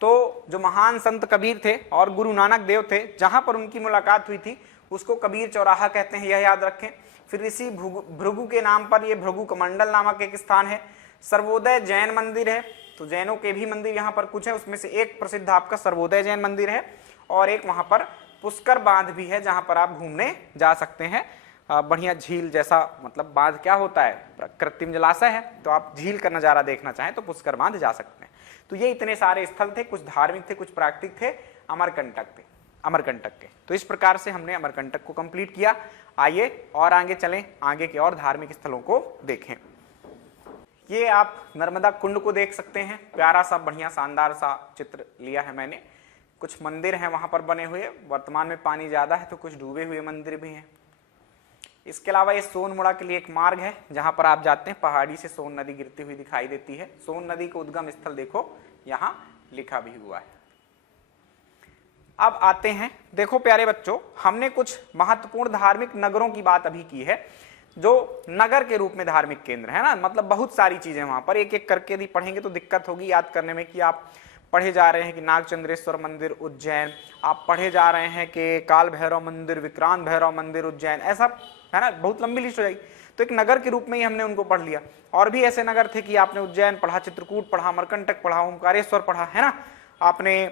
तो जो महान संत कबीर थे और गुरु नानक देव थे, जहां पर उनकी मुलाकात हुई थी उसको कबीर चौराहा कहते हैं, यह याद रखें। फिर ऋषि भृगु के नाम पर यह भृगु कमंडल नामक एक स्थान है। सर्वोदय जैन मंदिर है, तो जैनों के भी मंदिर यहाँ पर कुछ है, उसमें से एक प्रसिद्ध आपका सर्वोदय जैन मंदिर है। और एक वहां पर पुष्कर बांध भी है, जहां पर आप घूमने जा सकते हैं। बढ़िया झील जैसा, मतलब बांध क्या होता है, कृत्रिम जलाशय है, तो आप झील का नजारा देखना चाहें तो पुष्कर बांध जा सकते हैं। तो ये इतने सारे स्थल थे, कुछ धार्मिक थे, कुछ प्राकृतिक थे, अमरकंटक के। तो इस प्रकार से हमने अमरकंटक को कंप्लीट किया। आइए और आगे चलें, आगे के और धार्मिक स्थलों को देखें। ये आप नर्मदा कुंड को देख सकते हैं, प्यारा सा बढ़िया शानदार सा चित्र लिया है मैंने। कुछ मंदिर हैं वहां पर बने हुए, वर्तमान में पानी ज्यादा है तो कुछ डूबे हुए मंदिर भी हैं। इसके अलावा ये सोनमुड़ा के लिए एक मार्ग है, जहां पर आप जाते हैं, पहाड़ी से सोन नदी गिरती हुई दिखाई देती है। सोन नदी का उद्गम स्थल देखो यहां लिखा भी हुआ है। अब आते हैं, देखो प्यारे बच्चों, हमने कुछ महत्वपूर्ण धार्मिक नगरों की बात अभी की है, जो नगर के रूप में धार्मिक केंद्र है ना, मतलब बहुत सारी चीजें वहां पर, एक एक करके यदि पढ़ेंगे तो दिक्कत होगी याद करने में, कि आप पढ़े जा रहे हैं कि नागचंद्रेश्वर मंदिर उज्जैन, आप पढ़े जा रहे हैं कि काल भैरव मंदिर, विक्रांत भैरव मंदिर उज्जैन, ऐसा है ना, बहुत लंबी लिस्ट हो जाएगी। तो एक नगर के रूप में ही हमने उनको पढ़ लिया। और भी ऐसे नगर थे कि आपने उज्जैन पढ़ा, चित्रकूट पढ़ा, अमरकंटक पढ़ा, ओमकारेश्वर पढ़ा, है ना, आपने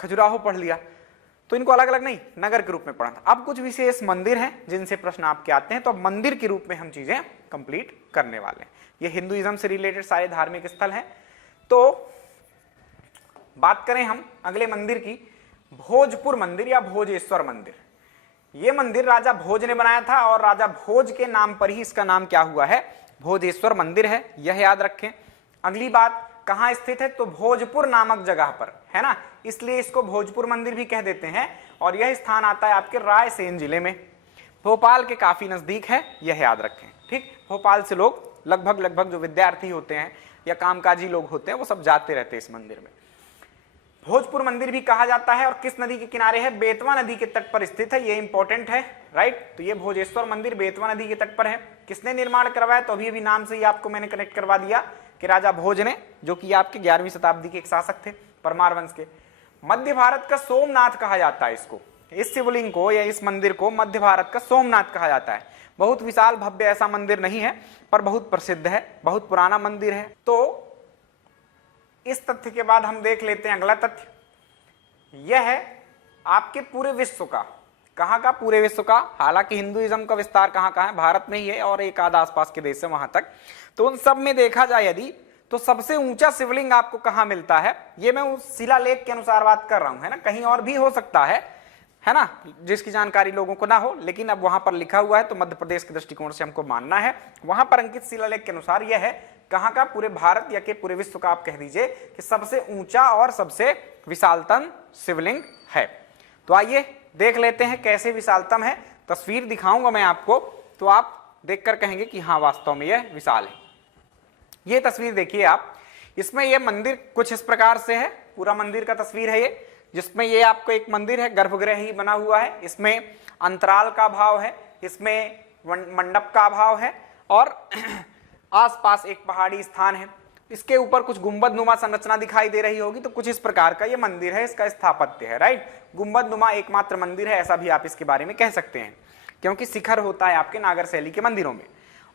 खजुराहो पढ़ लिया। तो इनको अलग अलग नहीं, नगर के रूप में पढ़ा था। अब कुछ विशेष मंदिर हैं जिनसे प्रश्न आपके आते हैं, तो अब मंदिर के रूप में हम चीजें कंप्लीट करने वाले हैं। ये हिंदुइज्म से रिलेटेड सारे धार्मिक स्थल हैं। तो बात करें हम अगले मंदिर की, भोजपुर मंदिर या भोजेश्वर मंदिर। यह मंदिर राजा भोज ने बनाया था, और राजा भोज के नाम पर ही इसका नाम क्या हुआ है, भोजेश्वर मंदिर है, यह याद रखें। अगली बात, कहां स्थित है, तो भोजपुर नामक जगह पर, है ना, इसलिए इसको भोजपुर मंदिर भी कह देते हैं। और यह स्थान आता है आपके रायसेन जिले में, भोपाल के काफी नजदीक है, यह याद रखें, ठीक। भोपाल से लोग लगभग जो विद्यार्थी होते हैं या कामकाजी लोग होते हैं वो सब जाते रहते हैं इस मंदिर में। भोजपुर मंदिर भी कहा जाता है, और किस नदी के किनारे है, बेतवा नदी के तट पर स्थित है, ये इंपॉर्टेंट है, राइट। तो ये भोजेश्वर मंदिर बेतवा नदी के तट पर है। किसने निर्माण करवाया, तो अभी नाम से ही आपको मैंने कनेक्ट करवा दिया कि राजा भोज ने, जो कि आपके 11वीं शताब्दी के एक शासक थे परमार वंश के। मध्य भारत का सोमनाथ कहा जाता है इसको, इस शिवलिंग को या इस मंदिर को मध्य भारत का सोमनाथ कहा जाता है। बहुत विशाल भव्य ऐसा मंदिर नहीं है, पर बहुत प्रसिद्ध है, बहुत पुराना मंदिर है। तो इस तथ्य के बाद हम देख लेते हैं अगला तथ्य, यह है आपके पूरे विश्व का, कहां का, पूरे विश्व का। हालांकि हिंदुइज्म का विस्तार कहां है, भारत में ही है और एक आध आसपास के देश है वहां तक। तो उन सब में देखा जाए यदि, तो सबसे ऊंचा शिवलिंग आपको कहां मिलता है, ये मैं उस शिलालेख के अनुसार बात कर रहा हूं, है ना, कहीं और भी हो सकता है ना, जिसकी जानकारी लोगों को ना हो, लेकिन अब वहां पर लिखा हुआ है तो मध्य प्रदेश के दृष्टिकोण से हमको मानना है। वहां पर अंकित शिलालेख के अनुसार यह है, कहां का, पूरे भारत या के पूरे विश्व का आप कह दीजिए, कि सबसे ऊंचा और सबसे विशालतम शिवलिंग है। तो आइए देख लेते हैं कैसे विशालतम है। तस्वीर दिखाऊंगा मैं आपको, तो आप देखकर कहेंगे कि हाँ वास्तव में यह विशाल है। ये तस्वीर देखिए आप, इसमें यह मंदिर कुछ इस प्रकार से है, पूरा मंदिर का तस्वीर है ये, जिसमें ये आपको एक मंदिर है, गर्भगृह ही बना हुआ है, इसमें अंतराल का अभाव है, इसमें मंडप का अभाव है, और आसपास एक पहाड़ी स्थान है। इसके ऊपर कुछ गुंबद नुमा संरचना दिखाई दे रही होगी, तो कुछ इस प्रकार का ये मंदिर है, इसका स्थापत्य है, राइट। गुंबद नुमा एकमात्र मंदिर है, ऐसा भी आप इसके बारे में कह सकते हैं, क्योंकि शिखर होता है आपके नागर शैली के मंदिरों में।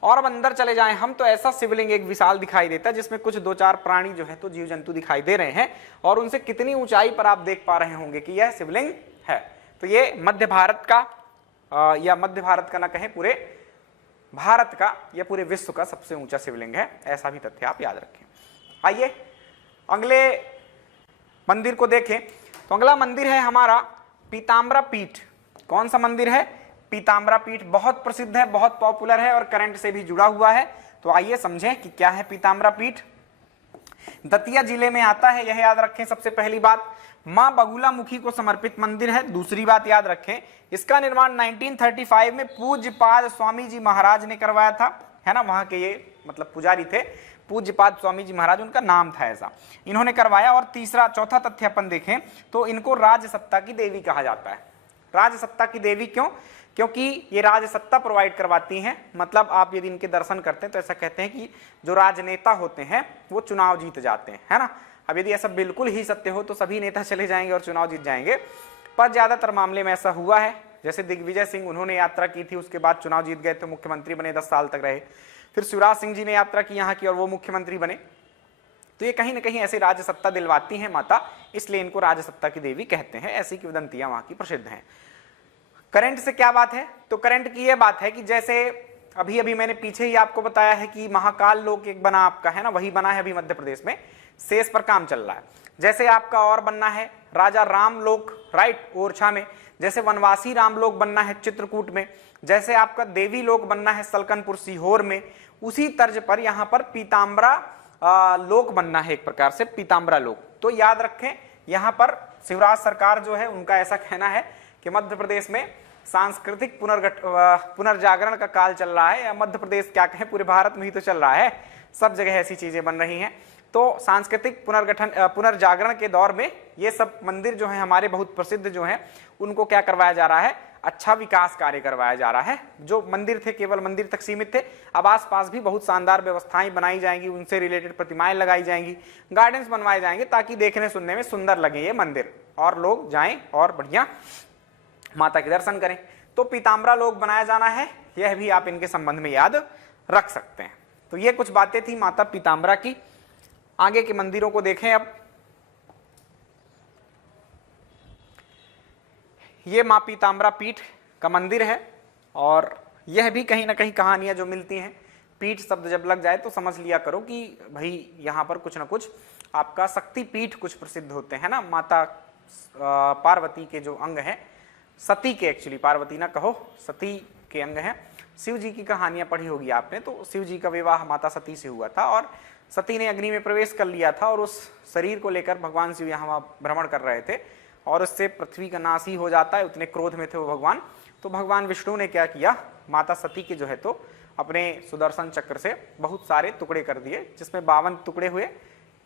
और अब अंदर चले जाएं हम, तो ऐसा शिवलिंग एक विशाल दिखाई देता है, जिसमें कुछ 2-4 प्राणी जो है तो जीव जंतु दिखाई दे रहे हैं, और उनसे कितनी ऊंचाई पर आप देख पा रहे होंगे कि यह शिवलिंग है। तो ये मध्य भारत का या मध्य भारत का ना कहें, पूरे भारत का या पूरे विश्व का सबसे ऊंचा शिवलिंग है, ऐसा भी तथ्य आप याद रखें। आइए अगले मंदिर को देखें तो अगला मंदिर है हमारा पीताम्बरा पीठ। कौन सा मंदिर है? पीताम्बरा पीठ। बहुत प्रसिद्ध है, बहुत पॉपुलर है और करंट से भी जुड़ा हुआ है। तो आइए समझें कि क्या है पीताम्बरा पीठ। दतिया जिले में आता है, यह याद रखें। सबसे पहली बात, मां बगुलामुखी को समर्पित मंदिर है। दूसरी बात याद रखें, इसका निर्माण 1935 में पूज्यपाद स्वामी जी महाराज ने करवाया था, है ना। वहां के ये मतलब पुजारी थे, पूज्यपाद स्वामी जी महाराज उनका नाम था, ऐसा इन्होंने करवाया। और चौथा तथ्य अपन देखें तो इनको राजसत्ता की देवी कहा जाता है। राजसत्ता की देवी क्यों? क्योंकि ये राजसत्ता प्रोवाइड करवाती हैं। मतलब आप यदि इनके दर्शन करते हैं तो ऐसा कहते हैं कि जो राजनेता होते हैं वो चुनाव जीत जाते हैं, है ना। अब यदि ऐसा बिल्कुल ही सत्य हो तो सभी नेता चले जाएंगे और चुनाव जीत जाएंगे, पर ज्यादातर मामले में ऐसा हुआ है। जैसे दिग्विजय सिंह, उन्होंने यात्रा की थी, उसके बाद चुनाव जीत गए तो मुख्यमंत्री बने, 10 साल तक रहे। फिर शिवराज सिंह जी ने यात्रा की यहाँ की और वो मुख्यमंत्री बने। तो ये कहीं ना कहीं ऐसी राजसत्ता दिलवाती हैं माता, इसलिए इनको राजसत्ता की देवी कहते हैं। ऐसी किंवदंतियां वहां की प्रसिद्ध हैं। करंट से क्या बात है? तो करंट की यह बात है कि जैसे अभी अभी मैंने पीछे ही आपको बताया है कि महाकाल लोक एक बना आपका, है ना, वही बना है अभी मध्य प्रदेश में, शेष पर काम चल रहा है। जैसे आपका और बनना है राजा राम लोक, राइट, ओरछा में। जैसे वनवासी राम लोक बनना है चित्रकूट में। जैसे आपका देवी लोक बनना है सलकनपुर सीहोर में। उसी तर्ज पर यहाँ पर पीताम्बरा लोक बनना है, एक प्रकार से पीताम्बरा लोक। तो याद रखें, यहाँ पर शिवराज सरकार जो है उनका ऐसा कहना है कि मध्य प्रदेश में सांस्कृतिक पुनर्जागरण का काल चल रहा है, या मध्य प्रदेश क्या कहें, पूरे भारत में ही तो चल रहा है, सब जगह ऐसी चीजें बन रही हैं। तो सांस्कृतिक पुनर्जागरण के दौर में ये सब मंदिर जो है हमारे बहुत प्रसिद्ध जो हैं, उनको क्या करवाया जा रहा है? अच्छा विकास कार्य करवाया जा रहा है। जो मंदिर थे केवल मंदिर तक सीमित थे, अब आसपास भी बहुत शानदार व्यवस्थाएं बनाई जाएंगी, उनसे रिलेटेड प्रतिमाएं लगाई जाएंगी, गार्डन्स बनवाए जाएंगे, ताकि देखने सुनने में सुंदर लगे ये मंदिर और लोग जाएं और बढ़िया माता के दर्शन करें। तो पीताम्बरा लोक बनाया जाना है, यह भी आप इनके संबंध में याद रख सकते हैं। तो ये कुछ बातें थी माता पीताम्बरा की। आगे के मंदिरों को देखें। अब ये मां पीताम्बरा पीठ का मंदिर है और यह भी कहीं ना कहीं कहानियां जो मिलती हैं, पीठ शब्द जब लग जाए तो समझ लिया करो कि भाई यहाँ पर कुछ ना कुछ आपका शक्ति पीठ कुछ प्रसिद्ध होते हैं ना। माता पार्वती के जो अंग हैं, सती के, एक्चुअली पार्वती ना कहो, सती के अंग हैं। शिव जी की कहानियां पढ़ी होगी आपने, तो शिव जी का विवाह माता सती से हुआ था और सती ने अग्नि में प्रवेश कर लिया था और उस शरीर को लेकर भगवान शिव यहाँ भ्रमण कर रहे थे और उससे पृथ्वी का नाश ही हो जाता है। उतने क्रोध में थे वो भगवान। तो भगवान विष्णु ने क्या किया, माता सती के जो है तो अपने सुदर्शन चक्र से बहुत सारे टुकड़े कर दिए, जिसमें 52 टुकड़े हुए।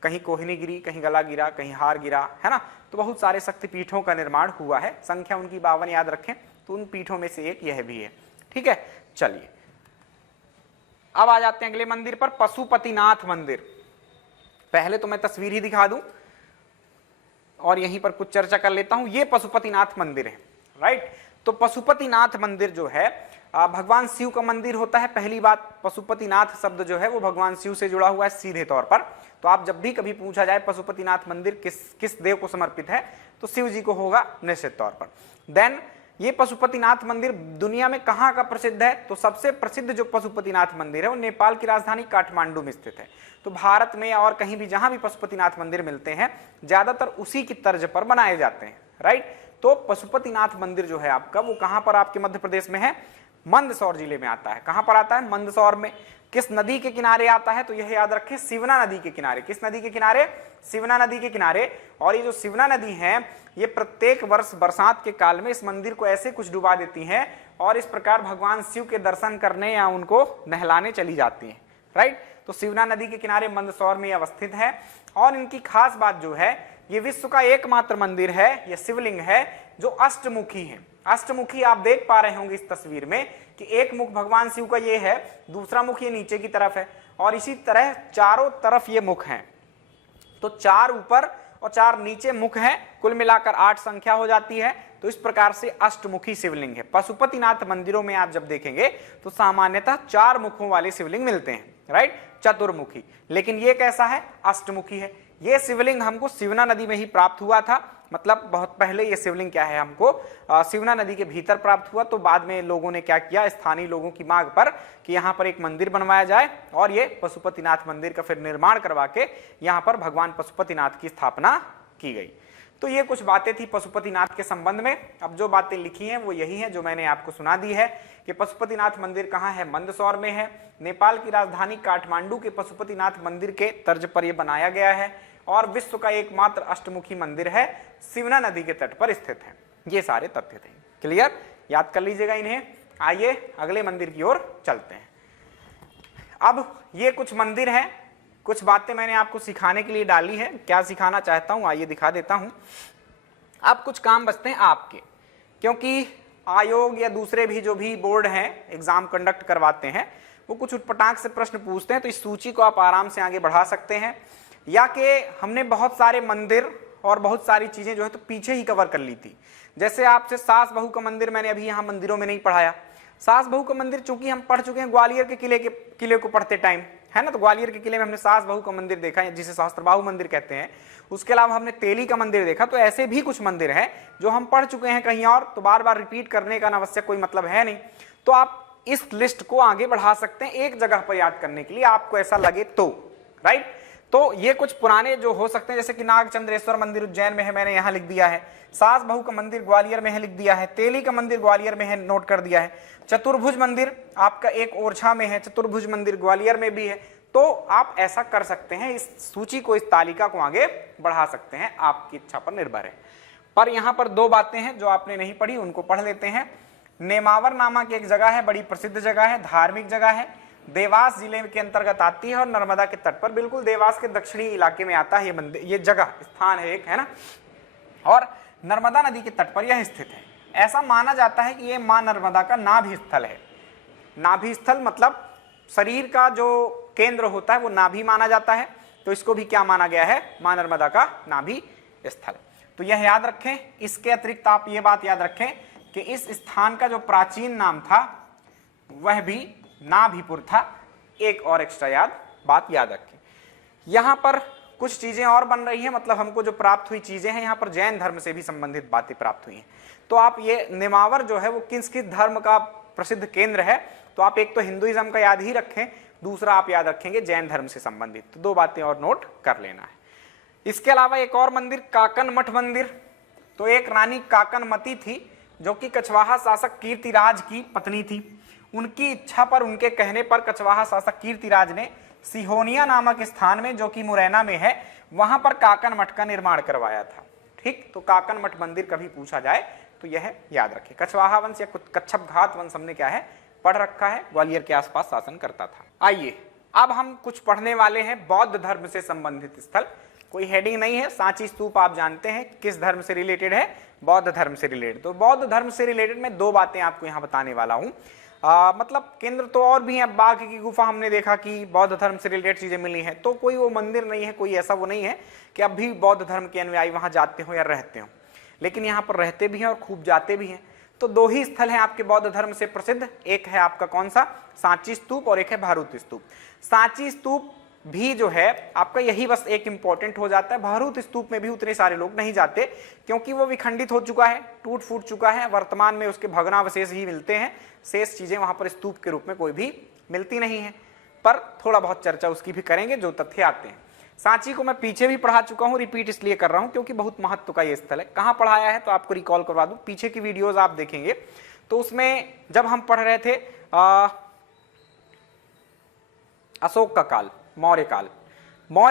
कहीं कोहिनी गिरी, कहीं गला गिरा, कहीं हार गिरा, है ना। तो बहुत सारे शक्तिपीठों का निर्माण हुआ है। संख्या उनकी 52 याद रखें। तो उन पीठों में से एक यह भी है। ठीक है, चलिए अब आ जाते हैं अगले मंदिर पर, पशुपतिनाथ मंदिर। पहले तो मैं तस्वीर ही दिखा दूं और यहीं पर कुछ चर्चा कर लेता हूं। ये पशुपतिनाथ मंदिर है, राइट। तो पशुपतिनाथ मंदिर जो है भगवान शिव का मंदिर होता है। पहली बात, पशुपतिनाथ शब्द जो है वो भगवान शिव से जुड़ा हुआ है सीधे तौर पर। तो आप जब भी कभी पूछा जाए पशुपतिनाथ मंदिर किस देव को समर्पित है, तो शिव जी को होगा निश्चित तौर पर। देन ये पशुपतिनाथ मंदिर दुनिया में कहाँ का प्रसिद्ध है? तो सबसे प्रसिद्ध जो पशुपतिनाथ मंदिर है वो नेपाल की राजधानी काठमांडू में स्थित है। तो भारत में और कहीं भी जहां भी पशुपतिनाथ मंदिर मिलते हैं, ज्यादातर उसी की तर्ज पर बनाए जाते हैं, राइट। तो पशुपतिनाथ मंदिर जो है आपका, वो कहां पर आपके मध्य प्रदेश में है? मंदसौर जिले में आता है। कहां पर आता है? मंदसौर में। किस नदी के किनारे आता है? तो यह याद रखें, शिवना नदी के किनारे। किस नदी के किनारे? शिवना नदी के किनारे। और ये जो शिवना नदी है, ये प्रत्येक वर्ष बरसात के काल में इस मंदिर को ऐसे कुछ डुबा देती हैं और इस प्रकार भगवान शिव के दर्शन करने या उनको नहलाने चली जाती हैं, राइट। तो शिवना नदी के किनारे मंदसौर में अवस्थित है। और इनकी खास बात जो है, ये विश्व का एकमात्र मंदिर है, यह शिवलिंग है जो अष्टमुखी है। अष्टमुखी आप देख पा रहे होंगे इस तस्वीर में कि एक मुख भगवान शिव का ये है, दूसरा मुख ये नीचे की तरफ है और इसी तरह चारों तरफ ये मुख हैं। तो 4 ऊपर और 4 नीचे मुख हैं, कुल मिलाकर 8 संख्या हो जाती है। तो इस प्रकार से अष्टमुखी शिवलिंग है। पशुपतिनाथ मंदिरों में आप जब देखेंगे तो सामान्यतः 4 मुखों वाले शिवलिंग मिलते हैं, राइट, चतुर्मुखी। लेकिन ये कैसा है, अष्टमुखी है। ये शिवलिंग हमको शिवना नदी में ही प्राप्त हुआ था, मतलब बहुत पहले ये शिवलिंग क्या है हमको शिवना नदी के भीतर प्राप्त हुआ। तो बाद में लोगों ने क्या किया, स्थानीय लोगों की मांग पर कि यहाँ पर एक मंदिर बनवाया जाए और ये पशुपतिनाथ मंदिर का फिर निर्माण करवा के यहाँ पर भगवान पशुपतिनाथ की स्थापना की गई। तो ये कुछ बातें थी पशुपतिनाथ के संबंध में। अब जो बातें लिखी हैं वो यही हैं जो मैंने आपको सुना दी है कि पशुपतिनाथ मंदिर कहाँ है, मंदसौर में है। नेपाल की राजधानी काठमांडू के पशुपतिनाथ मंदिर के तर्ज पर यह बनाया गया है और विश्व का एकमात्र अष्टमुखी मंदिर है, शिवना नदी के तट पर स्थित है। ये सारे तथ्य थे। क्लियर, याद कर लीजिएगा इन्हें। आइए अगले मंदिर की ओर चलते हैं। अब ये कुछ मंदिर हैं, कुछ बातें मैंने आपको सिखाने के लिए डाली है। क्या सिखाना चाहता हूं आइए दिखा देता हूं। अब कुछ काम बचते हैं आपके, क्योंकि आयोग या दूसरे भी जो भी बोर्ड हैं एग्जाम कंडक्ट करवाते हैं वो कुछ उटपटांग से प्रश्न पूछते हैं। तो इस सूची को आप आराम से आगे बढ़ा सकते हैं, या कि हमने बहुत सारे मंदिर और बहुत सारी चीजें जो है तो पीछे ही कवर कर ली थी। जैसे आपसे सास बहू का मंदिर मैंने अभी यहाँ मंदिरों में नहीं पढ़ाया। सास बहू का मंदिर चूंकि हम पढ़ चुके हैं ग्वालियर के किले को पढ़ते टाइम, है ना। तो ग्वालियर के किले में हमने सास बहू का मंदिर देखा है जिसे सहस्त्रबाहु मंदिर कहते हैं। उसके अलावा हमने तेली का मंदिर देखा। तो ऐसे भी कुछ मंदिर हैं जो हम पढ़ चुके हैं कहीं और, तो बार बार रिपीट करने का अनावश्यक कोई मतलब है नहीं। तो आप इस लिस्ट को आगे बढ़ा सकते हैं एक जगह पर याद करने के लिए, आपको ऐसा लगे तो, राइट। तो ये कुछ पुराने जो हो सकते हैं, जैसे कि नागचंद्रेश्वर मंदिर उज्जैन में है, मैंने यहां लिख दिया है। सास बहू का मंदिर ग्वालियर में है, लिख दिया है। तेली का मंदिर ग्वालियर में है, नोट कर दिया है। चतुर्भुज मंदिर आपका एक ओरछा में है, चतुर्भुज मंदिर ग्वालियर में भी है। तो आप ऐसा कर सकते हैं, इस सूची को, इस तालिका को आगे बढ़ा सकते हैं, आपकी इच्छा पर निर्भर है। पर यहां पर दो बातें हैं जो आपने नहीं पढ़ी, उनको पढ़ लेते हैं। नेमावर नामक एक जगह है, बड़ी प्रसिद्ध जगह है, धार्मिक जगह है, देवास जिले के अंतर्गत आती है और नर्मदा के तट पर, बिल्कुल देवास के दक्षिणी इलाके में आता है ये मंदिर, ये जगह स्थान है एक, है ना। और नर्मदा नदी के तट पर यह स्थित है। ऐसा माना जाता है कि यह मां नर्मदा का नाभि स्थल है। नाभि स्थल मतलब शरीर का जो केंद्र होता है वो नाभि माना जाता है। तो इसको भी क्या माना गया है, मां नर्मदा का नाभि स्थल। तो यह याद रखें। इसके अतिरिक्त आप ये बात याद रखें कि इस स्थान का जो प्राचीन नाम था वह भी नाभिपुर था। एक और एक्स्ट्रा बात याद रखें। यहां पर कुछ चीजें और बन रही हैं, मतलब हमको जो प्राप्त हुई चीजें हैं, यहां पर जैन धर्म से भी संबंधित बातें प्राप्त हुई हैं। तो आप ये नेमावर जो है वो किस किस धर्म का प्रसिद्ध केंद्र है, तो आप एक तो हिंदुइज्म का याद ही रखें, दूसरा आप याद रखेंगे जैन धर्म से संबंधित। तो दो बातें और नोट कर लेना है। इसके अलावा एक और मंदिर, काकन मठ मंदिर। तो एक रानी काकनमती थी जो कि कछवाहा शासक कीर्तिराज की पत्नी थी। उनकी इच्छा पर, उनके कहने पर कछवाहा शासक कीर्तिराज ने सिहोनिया नामक स्थान में, जो कि मुरैना में है, वहां पर काकन मठ का निर्माण करवाया था। ठीक, तो काकन मठ मंदिर कभी पूछा जाए तो यह याद रखें। कछवाहा वंश या कच्छप घात वंश हमने क्या है पढ़ रखा है, ग्वालियर के आसपास शासन करता था। आइए अब हम कुछ पढ़ने वाले हैं बौद्ध धर्म से संबंधित स्थल। कोई हेडिंग नहीं है। सांची स्तूप आप जानते हैं किस धर्म से रिलेटेड है, बौद्ध धर्म से रिलेटेड। तो बौद्ध धर्म से रिलेटेड मैं दो बातें आपको यहाँ बताने वाला हूँ। मतलब केंद्र तो और भी है। बाघ की गुफा हमने देखा कि बौद्ध धर्म से रिलेटेड चीजें मिली हैं, तो कोई वो मंदिर नहीं है, कोई ऐसा वो नहीं है कि अब भी बौद्ध धर्म के अनुयायी वहां जाते हो या रहते हो, लेकिन यहाँ पर रहते भी हैं और खूब जाते भी हैं। तो दो ही स्थल हैं आपके बौद्ध धर्म से प्रसिद्ध, एक है आपका कौन सा, सांची स्तूप, और एक है भारूत स्तूप। सांची स्तूप भी जो है आपका यही बस एक इंपॉर्टेंट हो जाता है। भारूत स्तूप में भी उतने सारे लोग नहीं जाते क्योंकि वो विखंडित हो चुका है, टूट फूट चुका है। वर्तमान में उसके भग्नावशेष ही मिलते हैं, शेष चीजें वहां पर स्तूप के रूप में कोई भी मिलती नहीं है। पर थोड़ा बहुत चर्चा उसकी भी करेंगे जो तथ्य आते हैं। सांची को मैं पीछे भी पढ़ा चुका हूं, रिपीट इसलिए कर रहा हूं क्योंकि बहुत महत्व का ये स्थल है। कहां पढ़ाया है तो आपको रिकॉल करवा दूं, पीछे की वीडियोस आप देखेंगे तो उसमें जब हम पढ़ रहे थे अशोक का काल, मौर्य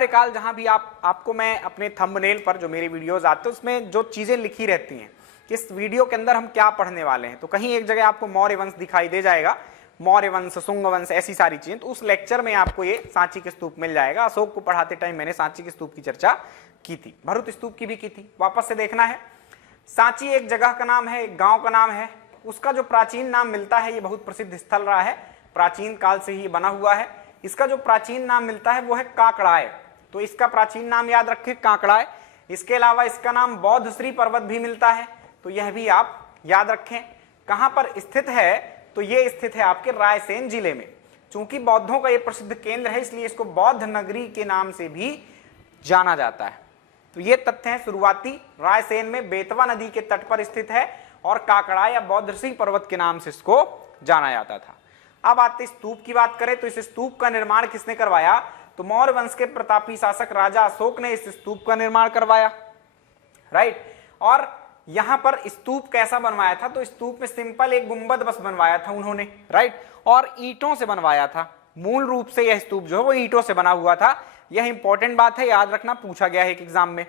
काल, जहां भी आपको मैं अपने थंबनेल पर जो मेरे वीडियोस आते हैं उसमें जो चीजें लिखी रहती हैं कि इस वीडियो के अंदर हम क्या पढ़ने वाले हैं, तो कहीं एक जगह आपको मौर्य वंश दिखाई दे जाएगा, मौर्य वंश, शुंग वंश, ऐसी सारी चीजें। तो उस लेक्चर में आपको ये सांची के स्तूप मिल जाएगा। अशोक को पढ़ाते टाइम मैंने सांची के स्तूप की चर्चा की थी, भरूत स्तूप की भी की थी, वापस से देखना है। सांची एक जगह का नाम है, एक गांव का नाम है। उसका जो प्राचीन नाम मिलता है, ये बहुत प्रसिद्ध स्थल रहा है, प्राचीन काल से ही बना हुआ है। इसका जो प्राचीन नाम मिलता है वो है काकड़ाय। तो इसका प्राचीन नाम याद रखें, काकड़ाय। इसके अलावा इसका नाम बौद्ध श्री पर्वत भी मिलता है, तो यह भी आप याद रखें। कहां पर स्थित है, तो ये स्थित है आपके रायसेन जिले में। चूंकि बौद्धों का ये प्रसिद्ध केंद्र है इसलिए इसको बौद्ध नगरी के नाम से भी जाना जाता है। तो ये तथ्य है शुरुआती। रायसेन में बेतवा नदी के तट पर स्थित है और काकड़ा या बौद्ध ऋषि पर्वत के नाम से इसको जाना जाता था। अब आते स्तूप की बात करें तो इस स्तूप का निर्माण किसने करवाया? तो मौर्य वंश के प्रतापी शासक राजा अशोक ने इस स्तूप का निर्माण करवाया, राइट। और यहां पर स्तूप कैसा बनवाया था? तो स्तूप में सिंपल एक गुंबद बस बनवाया था उन्होंने, राइट, और ईंटों से बनवाया था। मूल रूप से यह स्तूप जो है वो ईंटों से बना हुआ था। यह इंपॉर्टेंट बात है, याद रखना, पूछा गया है एक एग्जाम में।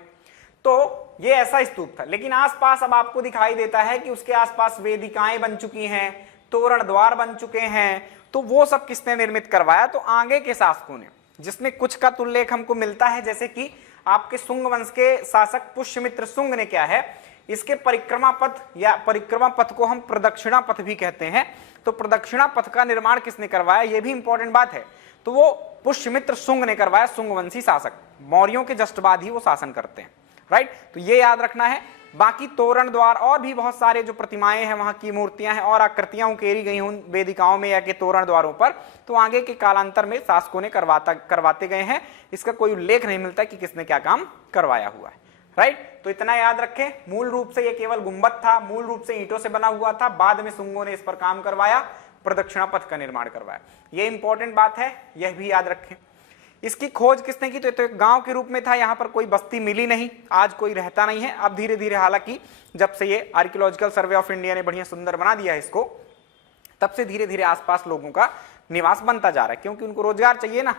तो ये ऐसा स्तूप था, लेकिन आसपास अब आपको दिखाई देता है कि उसके आसपास वेदिकाएं बन चुकी हैं, तोरण द्वार बन चुके हैं। तो वो सब किसने निर्मित करवाया? तो आगे के शासकों ने, जिसमें कुछ का उल्लेख हमको मिलता है, जैसे कि आपके शुंग वंश के शासक पुष्यमित्र शुंग ने क्या है, इसके परिक्रमा पथ या परिक्रमा पथ को हम प्रदक्षिणा पथ भी कहते हैं। तो प्रदक्षिणा पथ का निर्माण किसने करवाया? यह भी इंपॉर्टेंट बात है। तो वो पुष्यमित्र शुंग ने करवाया, शुंग वंशी शासक। मौर्यों के जस्ट बाद ही वो शासन करते हैं, राइट। तो ये याद रखना है। बाकी तोरण द्वार और भी बहुत सारे जो प्रतिमाएं हैं, वहां की मूर्तियां हैं और आकृतियां उकेरी गई उन वेदिकाओं में या के तोरण द्वारों पर, तो आगे के कालांतर में शासकों ने करवाते गए हैं। इसका कोई उल्लेख नहीं मिलता कि किसने क्या काम करवाया हुआ है, राइट। तो इतना याद रखें, मूल रूप से यह केवल गुंबद था, मूल रूप से ईंटों से बना हुआ था। बाद में शुंगों ने इस पर काम करवाया, प्रदक्षिणा पथ का निर्माण करवाया। यह इंपॉर्टेंट बात है, यह भी याद रखें। इसकी खोज किसने की? तो एक गांव के रूप में था, यहां पर कोई बस्ती मिली नहीं, आज कोई रहता नहीं है। अब धीरे धीरे, हालांकि जब से ये आर्कियोलॉजिकल सर्वे ऑफ इंडिया ने बढ़िया सुंदर बना दिया है इसको, तब से धीरे धीरे आसपास लोगों का निवास बनता जा रहा है, क्योंकि उनको रोजगार चाहिए ना।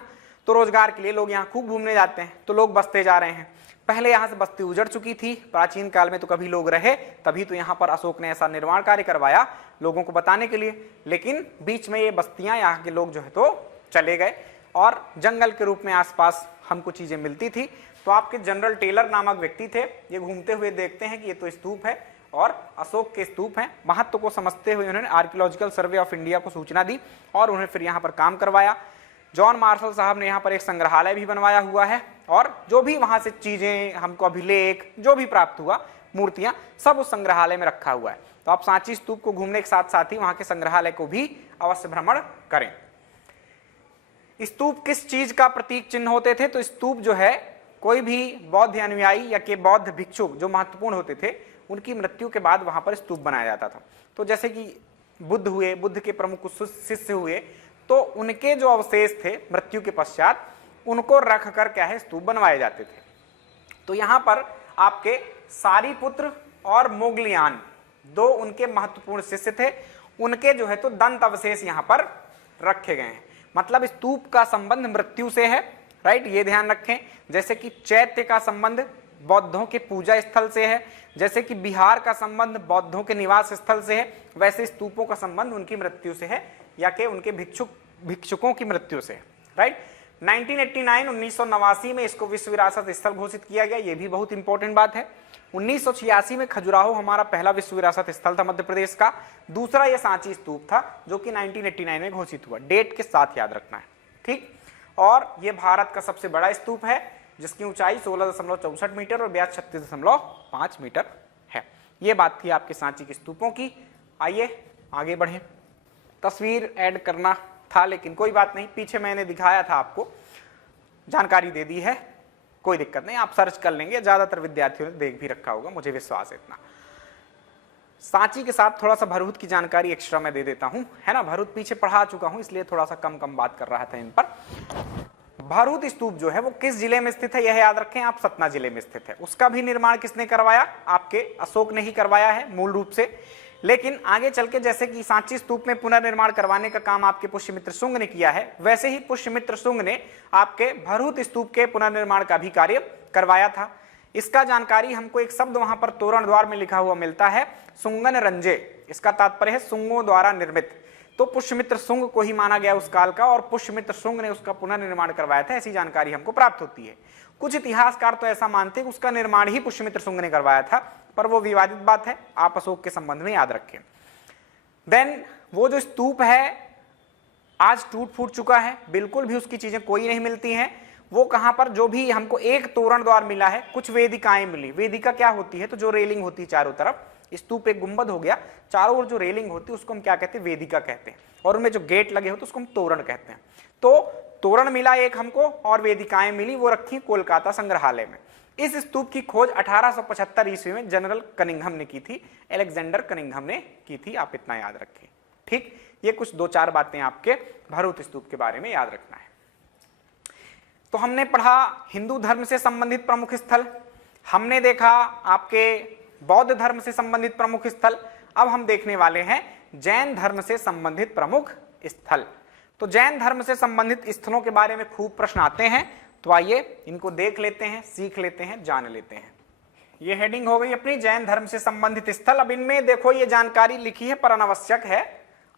तो रोजगार के लिए लोग यहाँ खूब घूमने जाते हैं, तो लोग बसते जा रहे हैं। पहले यहाँ से बस्ती उजड़ चुकी थी प्राचीन काल में, तो कभी लोग रहे, तभी तो यहाँ पर अशोक ने ऐसा निर्माण कार्य करवाया लोगों को बताने के लिए। लेकिन बीच में ये बस्तियां, यहाँ के लोग जो है तो चले गए और जंगल के रूप में आसपास हमको चीजें मिलती थी। तो आपके जनरल टेलर नामक व्यक्ति थे, ये घूमते हुए देखते हैं कि ये तो स्तूप है और अशोक के स्तूप हैं। महत्व को समझते हुए उन्होंने आर्कियोलॉजिकल सर्वे ऑफ इंडिया को सूचना दी और उन्हें फिर यहाँ पर काम करवाया। जॉन मार्शल साहब ने यहाँ पर एक संग्रहालय भी बनवाया हुआ है और जो भी वहां से चीजें हमको, अभिलेख जो भी प्राप्त हुआ, मूर्तियां, सब उस संग्रहालय में रखा हुआ है। तो आप सांची स्तूप को घूमने के साथ साथ ही वहां के संग्रहालय को भी अवश्य भ्रमण करें। स्तूप किस चीज का प्रतीक चिन्ह होते थे? तो स्तूप जो है, कोई भी बौद्ध अनुयायी या के बौद्ध भिक्षुक जो महत्वपूर्ण होते थे, उनकी मृत्यु के बाद वहां पर स्तूप बनाया जाता था। तो जैसे कि बुद्ध हुए, बुद्ध के प्रमुख शिष्य हुए, तो उनके जो अवशेष थे मृत्यु के पश्चात, उनको रख कर क्या है, स्तूप बनवाए जाते थे। तो यहां पर आपके सारीपुत्र और मोगलियान, दो उनके महत्वपूर्ण शिष्य थे, उनके जो है तो दंत अवशेष यहां पर रखे गए हैं। मतलब स्तूप का संबंध मृत्यु से है, राइट, ये ध्यान रखें। जैसे कि चैत्य का संबंध बौद्धों के पूजा स्थल से है, जैसे कि बिहार का संबंध बौद्धों के निवास स्थल से है, वैसे स्तूपों का संबंध उनकी मृत्यु से है या कि उनके भिक्षुकों की मृत्यु से है, राइट। 1989 में इसको विश्व विरासत स्थल घोषित किया गया, ये भी बहुत इंपॉर्टेंट बात है। 1986 में खजुराहो हमारा पहला विश्व विरासत स्थल था मध्य प्रदेश का। दूसरा ये सांची स्तूप था जो कि 1989 में घोषित हुआ, डेट के साथ याद रखना है, ठीक। और ये भारत का सबसे बड़ा स्तूप है जिसकी ऊंचाई 16.64 मीटर और व्यास 36.5 मीटर है। ये बात थी आपके सांची के स्तूपों की। आइए आगे बढ़े। तस्वीर ऐड करना था लेकिन कोई बात नहीं, पीछे मैंने दिखाया था, आपको जानकारी दे दी है, कोई दिक्कत नहीं, आप सर्च कर लेंगे। ज्यादातर विद्यार्थियों ने देख भी रखा होगा, मुझे विश्वास है इतना। सांची के साथ थोड़ा सा भरूच की जानकारी एक्स्ट्रा मैं दे देता हूं, है ना। भरूच पीछे पढ़ा चुका हूं, इसलिए थोड़ा सा कम बात कर रहा था इन पर। भरूच स्तूप जो है वो किस जिले में स्थित है, यह याद रखें आप, सतना जिले में स्थित है। उसका भी निर्माण किसने करवाया? आपके अशोक ने ही करवाया है मूल रूप से। लेकिन आगे चल के, जैसे कि सांची स्तूप में पुनर्निर्माण करवाने का काम आपके पुष्यमित्र शुंग ने किया है, वैसे ही पुष्यमित्र शुंग ने आपके भरूच स्तूप के पुनर्निर्माण का भी कार्य करवाया था। इसका जानकारी हमको एक शब्द वहां पर तोरण द्वार में लिखा हुआ मिलता है, सुंगन रंजे। इसका तात्पर्य है शुंगों द्वारा निर्मित। तो पुष्यमित्र शुंग को ही माना गया उस काल का और पुष्यमित्र शुंग ने उसका पुनर्निर्माण करवाया था, ऐसी जानकारी हमको प्राप्त होती है। कुछ इतिहासकार तो ऐसा मानते हैं कि उसका निर्माण ही पुष्यमित्र शुंग ने करवाया था, पर वो विवादित बात है, आप अशोक के संबंध में याद रखें। देन वो जो स्तूप है आज टूट फूट चुका है, बिल्कुल भी उसकी चीजें कोई नहीं मिलती हैं। वो कहां पर, जो भी हमको एक तोरण द्वार मिला है, कुछ वेदिकाएं मिली। वेदिका क्या होती है? तो जो रेलिंग होती है चारों तरफ, स्तूप एक गुंबद हो गया, चारों ओर जो रेलिंग होती है उसको हम क्या कहते हैं, वेदिका कहते हैं, और उनमें जो गेट लगे होते हैं उसको हम तोरण कहते हैं। तो तोरण मिला एक हमको और वेदिकाएं मिली, वो रखी कोलकाता संग्रहालय में। इस स्तूप की खोज 1875 ईस्वी में जनरल कनिंघम ने की थी, अलेक्जेंडर कनिंघम ने की थी, आप इतना याद रखें। ठीक, ये कुछ 2-4 बातें आपके भरूच स्तूप के बारे में याद रखना है। तो हमने पढ़ा हिंदू धर्म से संबंधित प्रमुख स्थल, हमने देखा आपके बौद्ध धर्म से संबंधित प्रमुख स्थल, अब हम देखने वाले हैं जैन धर्म से संबंधित प्रमुख स्थल। तो जैन धर्म से संबंधित स्थलों के बारे में खूब प्रश्न आते हैं, तो आइए इनको देख लेते हैं, सीख लेते हैं, जान लेते हैं। ये हेडिंग हो गई अपनी जैन धर्म से संबंधित स्थल। अब इनमें देखो ये जानकारी लिखी है पर अनावश्यक है,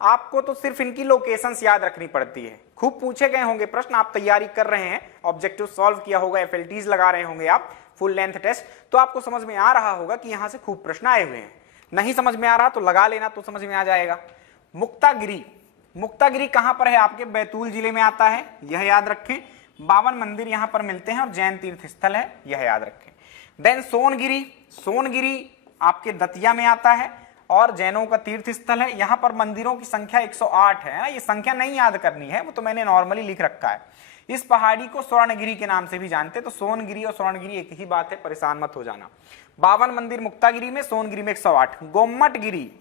आपको तो सिर्फ इनकी लोकेशंस याद रखनी पड़ती है। खूब पूछे गए होंगे प्रश्न, आप तैयारी कर रहे हैं, ऑब्जेक्टिव सॉल्व किया होगा, एफएलटीज लगा रहे होंगे आप, फुल लेंथ टेस्ट, तो आपको समझ में आ रहा होगा कि यहां से खूब प्रश्न आए हुए हैं। नहीं समझ में आ रहा तो लगा लेना, तो समझ में आ जाएगा। मुक्तागिरी, मुक्तागिरी कहां पर है, आपके बैतूल जिले में आता है, यह याद रखें। 52 मंदिर यहां पर मिलते हैं और जैन तीर्थ स्थल है, यह याद रखें। देन सोनगिरी, सोनगिरी आपके दतिया में आता है और जैनों का तीर्थ स्थल है। यहां पर मंदिरों की संख्या 108 है ना, ये संख्या नहीं याद करनी है, वो तो मैंने नॉर्मली लिख रखा है। इस पहाड़ी को स्वर्णगिरी के नाम से भी जानते हैं, तो सोनगिरी और स्वर्णगिरी एक ही बात है, परेशान मत हो जाना। 52 मंदिर मुक्तागिरी में, सोनगिरी में 108। गोम्मटगिरी,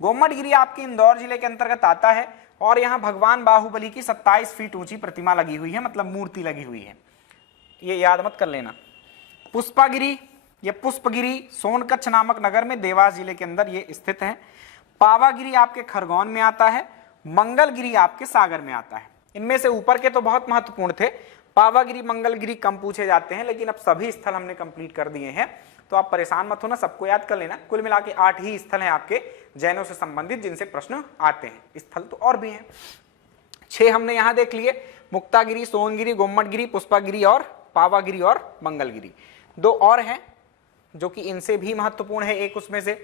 गोम्मटगिरी आपके इंदौर जिले के अंतर्गत आता है और यहाँ भगवान बाहुबली की 27 फीट ऊंची प्रतिमा लगी हुई है, मतलब मूर्ति लगी हुई है, ये याद मत कर लेना। पुष्पागिरी, ये पुष्पगिरी सोनकच्छ नामक नगर में देवास जिले के अंदर ये स्थित है। पावागिरी आपके खरगोन में आता है। मंगलगिरी आपके सागर में आता है। इनमें से ऊपर के तो बहुत महत्वपूर्ण थे, पावागिरी मंगलगिरी कम पूछे जाते हैं, लेकिन अब सभी स्थल हमने कंप्लीट कर दिए हैं, तो आप परेशान मत होना, सबको याद कर लेना। कुल मिला के 8 ही स्थल हैं आपके जैनों से संबंधित जिनसे प्रश्न आते हैं। स्थल तो और भी हैं, 6 हमने यहां देख लिए, मुक्तागिरी, सोनगिरी, गोम्मटगिरी, पुष्पागिरी और पावागिरी और मंगलगिरी। 2 और हैं जो कि इनसे भी महत्वपूर्ण है। एक उसमें से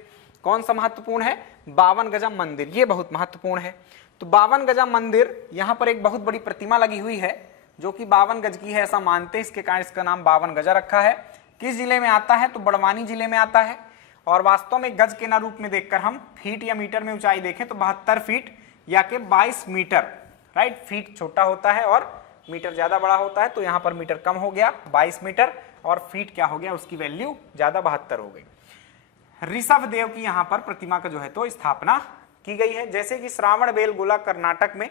कौन सा महत्वपूर्ण है, 52 गजा मंदिर, ये बहुत महत्वपूर्ण है। तो 52 गजा मंदिर, यहां पर एक बहुत बड़ी प्रतिमा लगी हुई है जो कि 52 गज की है ऐसा मानते हैं, इसके कारण इसका नाम 52 गजा रखा है। किस जिले में आता है, तो बड़वानी जिले में आता है। और वास्तव में गज के ना रूप में देखकर हम फीट या मीटर में ऊंचाई देखें तो 72 फीट या के 22 मीटर, राइट। फीट छोटा होता है और मीटर ज्यादा बड़ा होता है, तो यहां पर मीटर कम हो गया 22 मीटर, और फीट क्या हो गया, उसकी वैल्यू ज्यादा 72 हो गई। ऋषभ देव की यहां पर प्रतिमा का जो है तो स्थापना की गई है। जैसे कि श्रावण बेलगोला कर्नाटक में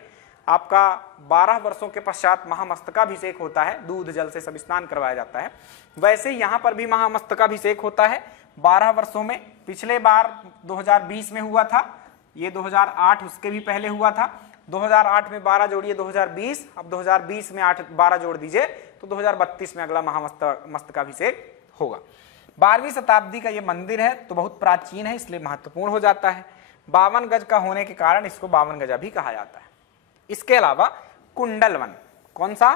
आपका 12 वर्षों के पश्चात महामस्तकाभिषेक होता है, दूध जल से सब स्नान करवाया जाता है, वैसे यहां पर भी महामस्तकाभिषेक होता है 12 वर्षों में। पिछले बार 2020 में हुआ था, ये 2008 उसके भी पहले हुआ था। 2008 में 12 जोड़िए 2020, अब 2020 में 12 जोड़ दीजिए तो 2032 में अगला महामस्तकाभिषेक होगा। 12वीं शताब्दी का ये मंदिर है, तो बहुत प्राचीन है, इसलिए महत्वपूर्ण हो जाता है। 52 गज का होने के कारण इसको 52 गजा भी कहा जाता है। इसके अलावा कुंडलवन, कौन सा,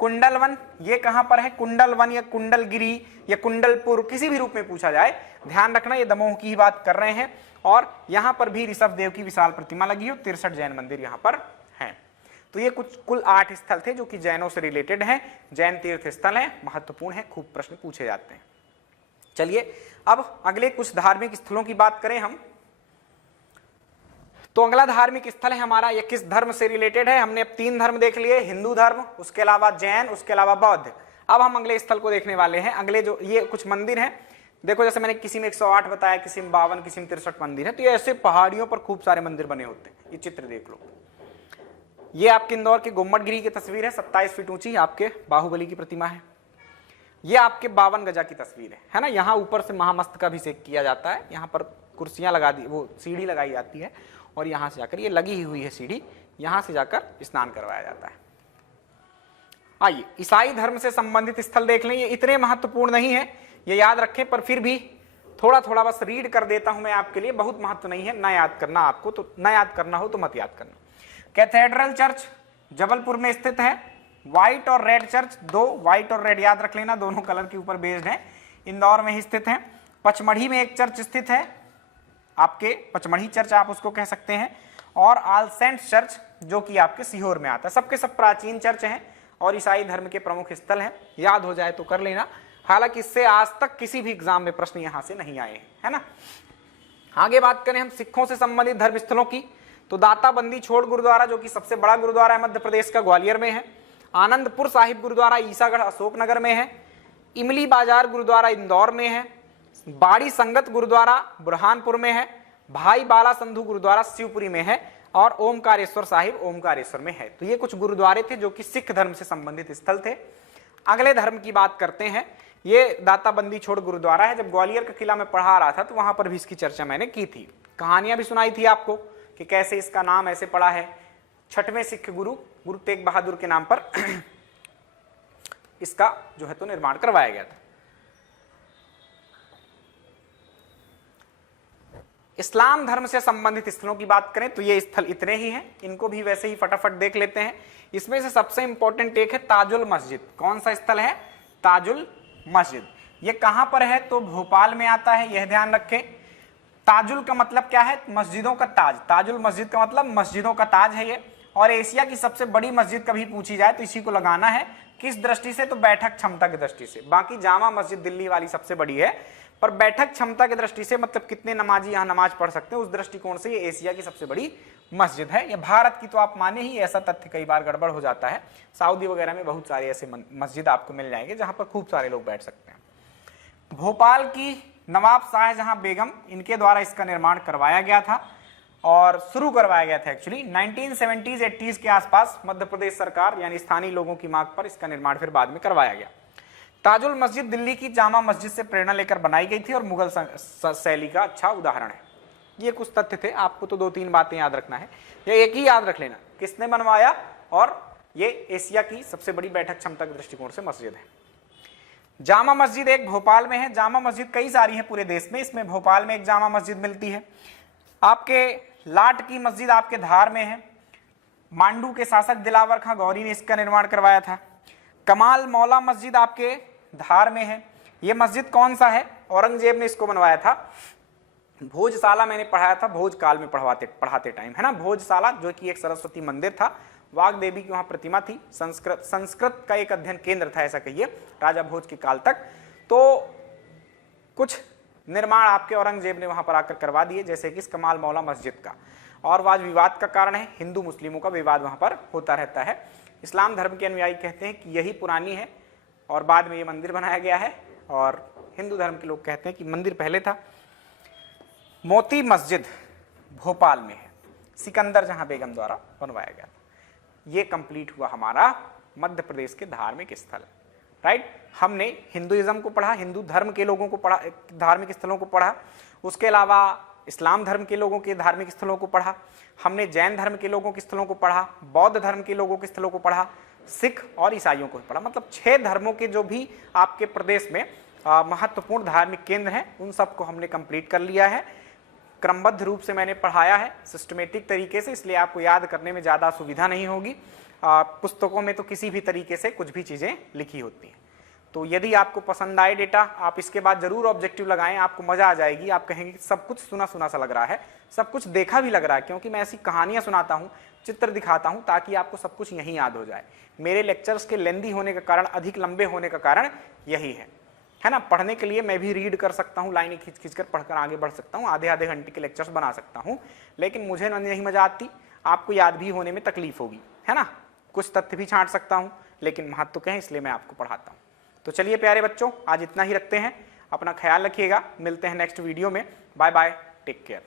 कुंडलवन, ये कहां पर है, कुंडलवन या कुंडलगिरी या कुंडलपुर, किसी भी रूप में पूछा जाए, ध्यान रखना ये दमोह की ही बात कर रहे हैं। और यहां पर भी ऋषभ देव की विशाल प्रतिमा लगी हो, 63 जैन मंदिर यहां पर हैं। तो ये कुल 8 स्थल थे जो कि जैनों से रिलेटेड हैं, जैन तीर्थ स्थल हैं, महत्वपूर्ण है, खूब प्रश्न पूछे जाते हैं। चलिए अब अगले कुछ धार्मिक स्थलों की बात करें हम। तो अगला धार्मिक स्थल है हमारा, ये किस धर्म से रिलेटेड है, हमने अब 3 धर्म देख लिए, हिंदू धर्म, उसके अलावा जैन, उसके अलावा बौद्ध। अब हम अगले स्थल को देखने वाले हैं। अगले जो ये कुछ मंदिर हैं, देखो जैसे मैंने किसी में 108 बताया, किसी में 52, किसी में 63 मंदिर है, तो ये ऐसे पहाड़ियों पर खूब सारे मंदिर बने होते हैं। ये चित्र देख लो, ये आपके इंदौर के गोम्मटगिरी की तस्वीर है, 27 फीट ऊंची आपके बाहुबली की प्रतिमा है। ये आपके 52 गजा की तस्वीर है ना। यहाँ ऊपर से महामस्तकाभिषेक किया जाता है, यहाँ पर कुर्सियां लगा दी, वो सीढ़ी लगाई जाती है और यहाँ से जाकर, ये लगी हुई है सीढ़ी, यहाँ से जाकर स्नान करवाया जाता है। आइए ईसाई धर्म से संबंधित स्थल देख लें। ये इतने महत्वपूर्ण नहीं है, ये याद रखें, पर फिर भी थोड़ा थोड़ा बस रीड कर देता हूं मैं आपके लिए, बहुत महत्व नहीं है, ना याद करना आपको, तो ना याद करना हो तो मत याद करना। कैथेड्रल चर्च जबलपुर में स्थित है। व्हाइट और रेड चर्च, 2 व्हाइट और रेड याद रख लेना, दोनों कलर के ऊपर बेस्ड है, इंदौर में ही स्थित है। पचमढ़ी में एक चर्च स्थित है, आपके पचमढ़ी चर्च आप उसको कह सकते हैं, और ऑल सेंट्स चर्च जो कि आपके सीहोर में आता है। सबके सब प्राचीन चर्च हैं और ईसाई धर्म के प्रमुख स्थल हैं, याद हो जाए तो कर लेना। हालांकि इससे आज तक किसी भी एग्जाम में प्रश्न यहां से नहीं आए हैं, है ना। आगे बात करें हम सिखों से संबंधित धर्म स्थलों की, तो दाता बंदी छोड़ गुरुद्वारा जो कि सबसे बड़ा गुरुद्वारा है मध्य प्रदेश का, ग्वालियर में है। आनंदपुर साहिब गुरुद्वारा ईसागढ़ अशोकनगर में है। इमली बाजार गुरुद्वारा इंदौर में है। बाड़ी संगत गुरुद्वारा बुरहानपुर में है। भाई बाला संधू गुरुद्वारा शिवपुरी में है। और ओमकारेश्वर साहिब ओमकारेश्वर में है। तो ये कुछ गुरुद्वारे थे जो कि सिख धर्म से संबंधित स्थल थे। अगले धर्म की बात करते हैं, ये दाता बंदी छोड़ गुरुद्वारा है। जब ग्वालियर का किला में पढ़ा रहा था तो वहां पर भी इसकी चर्चा मैंने की थी, कहानियां भी सुनाई थी आपको कि कैसे इसका नाम ऐसे पड़ा है। छठवें सिख गुरु गुरु तेग बहादुर के नाम पर इसका जो है तो निर्माण करवाया गया था। इस्लाम धर्म से संबंधित स्थलों की बात करें तो ये स्थल इतने ही हैं, इनको भी वैसे ही फटाफट देख लेते हैं। इसमें से सबसे इंपॉर्टेंट एक है ताजुल मस्जिद। कौन सा स्थल है? ताजुल मस्जिद। ये कहां पर है? तो भोपाल में आता है, यह ध्यान रखें। ताजुल का मतलब क्या है? मस्जिदों का ताज। ताजुल मस्जिद का मतलब मस्जिदों का ताज है ये। और एशिया की सबसे बड़ी मस्जिद कभी पूछी जाए तो इसी को लगाना है। किस दृष्टि से? तो बैठक क्षमता की दृष्टि से। बाकी जामा मस्जिद दिल्ली वाली सबसे बड़ी है, पर बैठक क्षमता की दृष्टि से, मतलब कितने नमाजी यहां नमाज पढ़ सकते हैं, उस दृष्टिकोण से ये एशिया की सबसे बड़ी मस्जिद है। ये भारत की तो आप माने ही, ऐसा तथ्य कई बार गड़बड़ हो जाता है। सऊदी वगैरह में बहुत सारे ऐसे मस्जिद आपको मिल जाएंगे जहां पर खूब सारे लोग बैठ सकते हैं। भोपाल की नवाब शाहजहां बेगम, इनके द्वारा इसका निर्माण करवाया गया था और शुरू करवाया गया था एक्चुअली 1970s 80s के आसपास। मध्य प्रदेश सरकार यानी स्थानीय लोगों की मांग पर इसका निर्माण फिर बाद में करवाया गया। ताजुल मस्जिद दिल्ली की जामा मस्जिद से प्रेरणा लेकर बनाई गई थी और मुगल शैली का अच्छा उदाहरण है। ये कुछ तथ्य थे, आपको तो 2-3 बातें याद रखना है, या एक ही याद रख लेना, किसने बनवाया और ये एशिया की सबसे बड़ी बैठक क्षमता के दृष्टिकोण से मस्जिद है। जामा मस्जिद एक भोपाल में है। जामा मस्जिद कई सारी है पूरे देश में, इसमें भोपाल में एक जामा मस्जिद मिलती है। आपके लाट की मस्जिद आपके धार में है। मांडू के शासक दिलावर खां गौरी ने इसका निर्माण करवाया था। कमाल मौला मस्जिद आपके धार में है। यह मस्जिद कौन सा है? औरंगजेब ने इसको बनवाया था। भोजशाला मैंने पढ़ाया था भोज काल में पढ़ाते टाइम, है ना। भोजशाला जो कि एक सरस्वती मंदिर था, वाग देवी की वहां प्रतिमा थी। संस्कृत का एक अध्ययन केंद्र था, ऐसा कहिए, राजा भोज के काल तक। तो कुछ निर्माण आपके औरंगजेब ने वहां पर आकर करवा दिए, जैसे कि इस कमाल मौला मस्जिद का। और वाद विवाद का कारण है, हिंदू मुस्लिमों का विवाद वहां पर होता रहता है। इस्लाम धर्म के अनुयायी कहते हैं कि यही पुरानी है और बाद में ये मंदिर बनाया गया है, और हिंदू धर्म के लोग कहते हैं कि मंदिर पहले था। मोती मस्जिद भोपाल में है, सिकंदर जहां बेगम द्वारा बनवाया गया था। ये कंप्लीट हुआ हमारा मध्य प्रदेश के धार्मिक स्थल, राइट। हमने हिंदुइज्म को पढ़ा, हिंदू धर्म के लोगों को पढ़ा, धार्मिक स्थलों को पढ़ा। उसके अलावा इस्लाम धर्म के लोगों के धार्मिक स्थलों को पढ़ा। हमने जैन धर्म के लोगों के स्थलों को पढ़ा, बौद्ध धर्म के लोगों के स्थलों को पढ़ा, सिख और ईसाइयों को पढ़ा। मतलब 6 धर्मों के जो भी आपके प्रदेश में महत्वपूर्ण धार्मिक केंद्र हैं, उन सबको हमने कंप्लीट कर लिया है। क्रमबद्ध रूप से मैंने पढ़ाया है, सिस्टमेटिक तरीके से, इसलिए आपको याद करने में ज़्यादा सुविधा नहीं होगी। पुस्तकों में तो किसी भी तरीके से कुछ भी चीज़ें लिखी होती हैं। तो यदि आपको पसंद आए डेटा, आप इसके बाद जरूर ऑब्जेक्टिव लगाएं, आपको मजा आ जाएगी। आप कहेंगे कि सब कुछ सुना सुना सा लग रहा है, सब कुछ देखा भी लग रहा है, क्योंकि मैं ऐसी कहानियां सुनाता हूं, चित्र दिखाता हूं, ताकि आपको सब कुछ यहीं याद हो जाए। मेरे लेक्चर्स के लेंदी होने का कारण, अधिक लंबे होने का कारण यही है ना। पढ़ने के लिए मैं भी रीड कर सकता हूँ, लाइनें खींच खींच कर पढ़कर आगे बढ़ सकता हूँ, आधे घंटे के लेक्चर्स बना सकता हूँ, लेकिन मुझे नहीं मजा आती, आपको याद भी होने में तकलीफ होगी, है ना। कुछ तथ्य भी छांट सकता हूँ, लेकिन महत्व के हैं, इसलिए मैं आपको पढ़ाता हूँ। तो चलिए प्यारे बच्चों, आज इतना ही रखते हैं। अपना ख्याल रखिएगा, मिलते हैं नेक्स्ट वीडियो में। Bye bye, take care.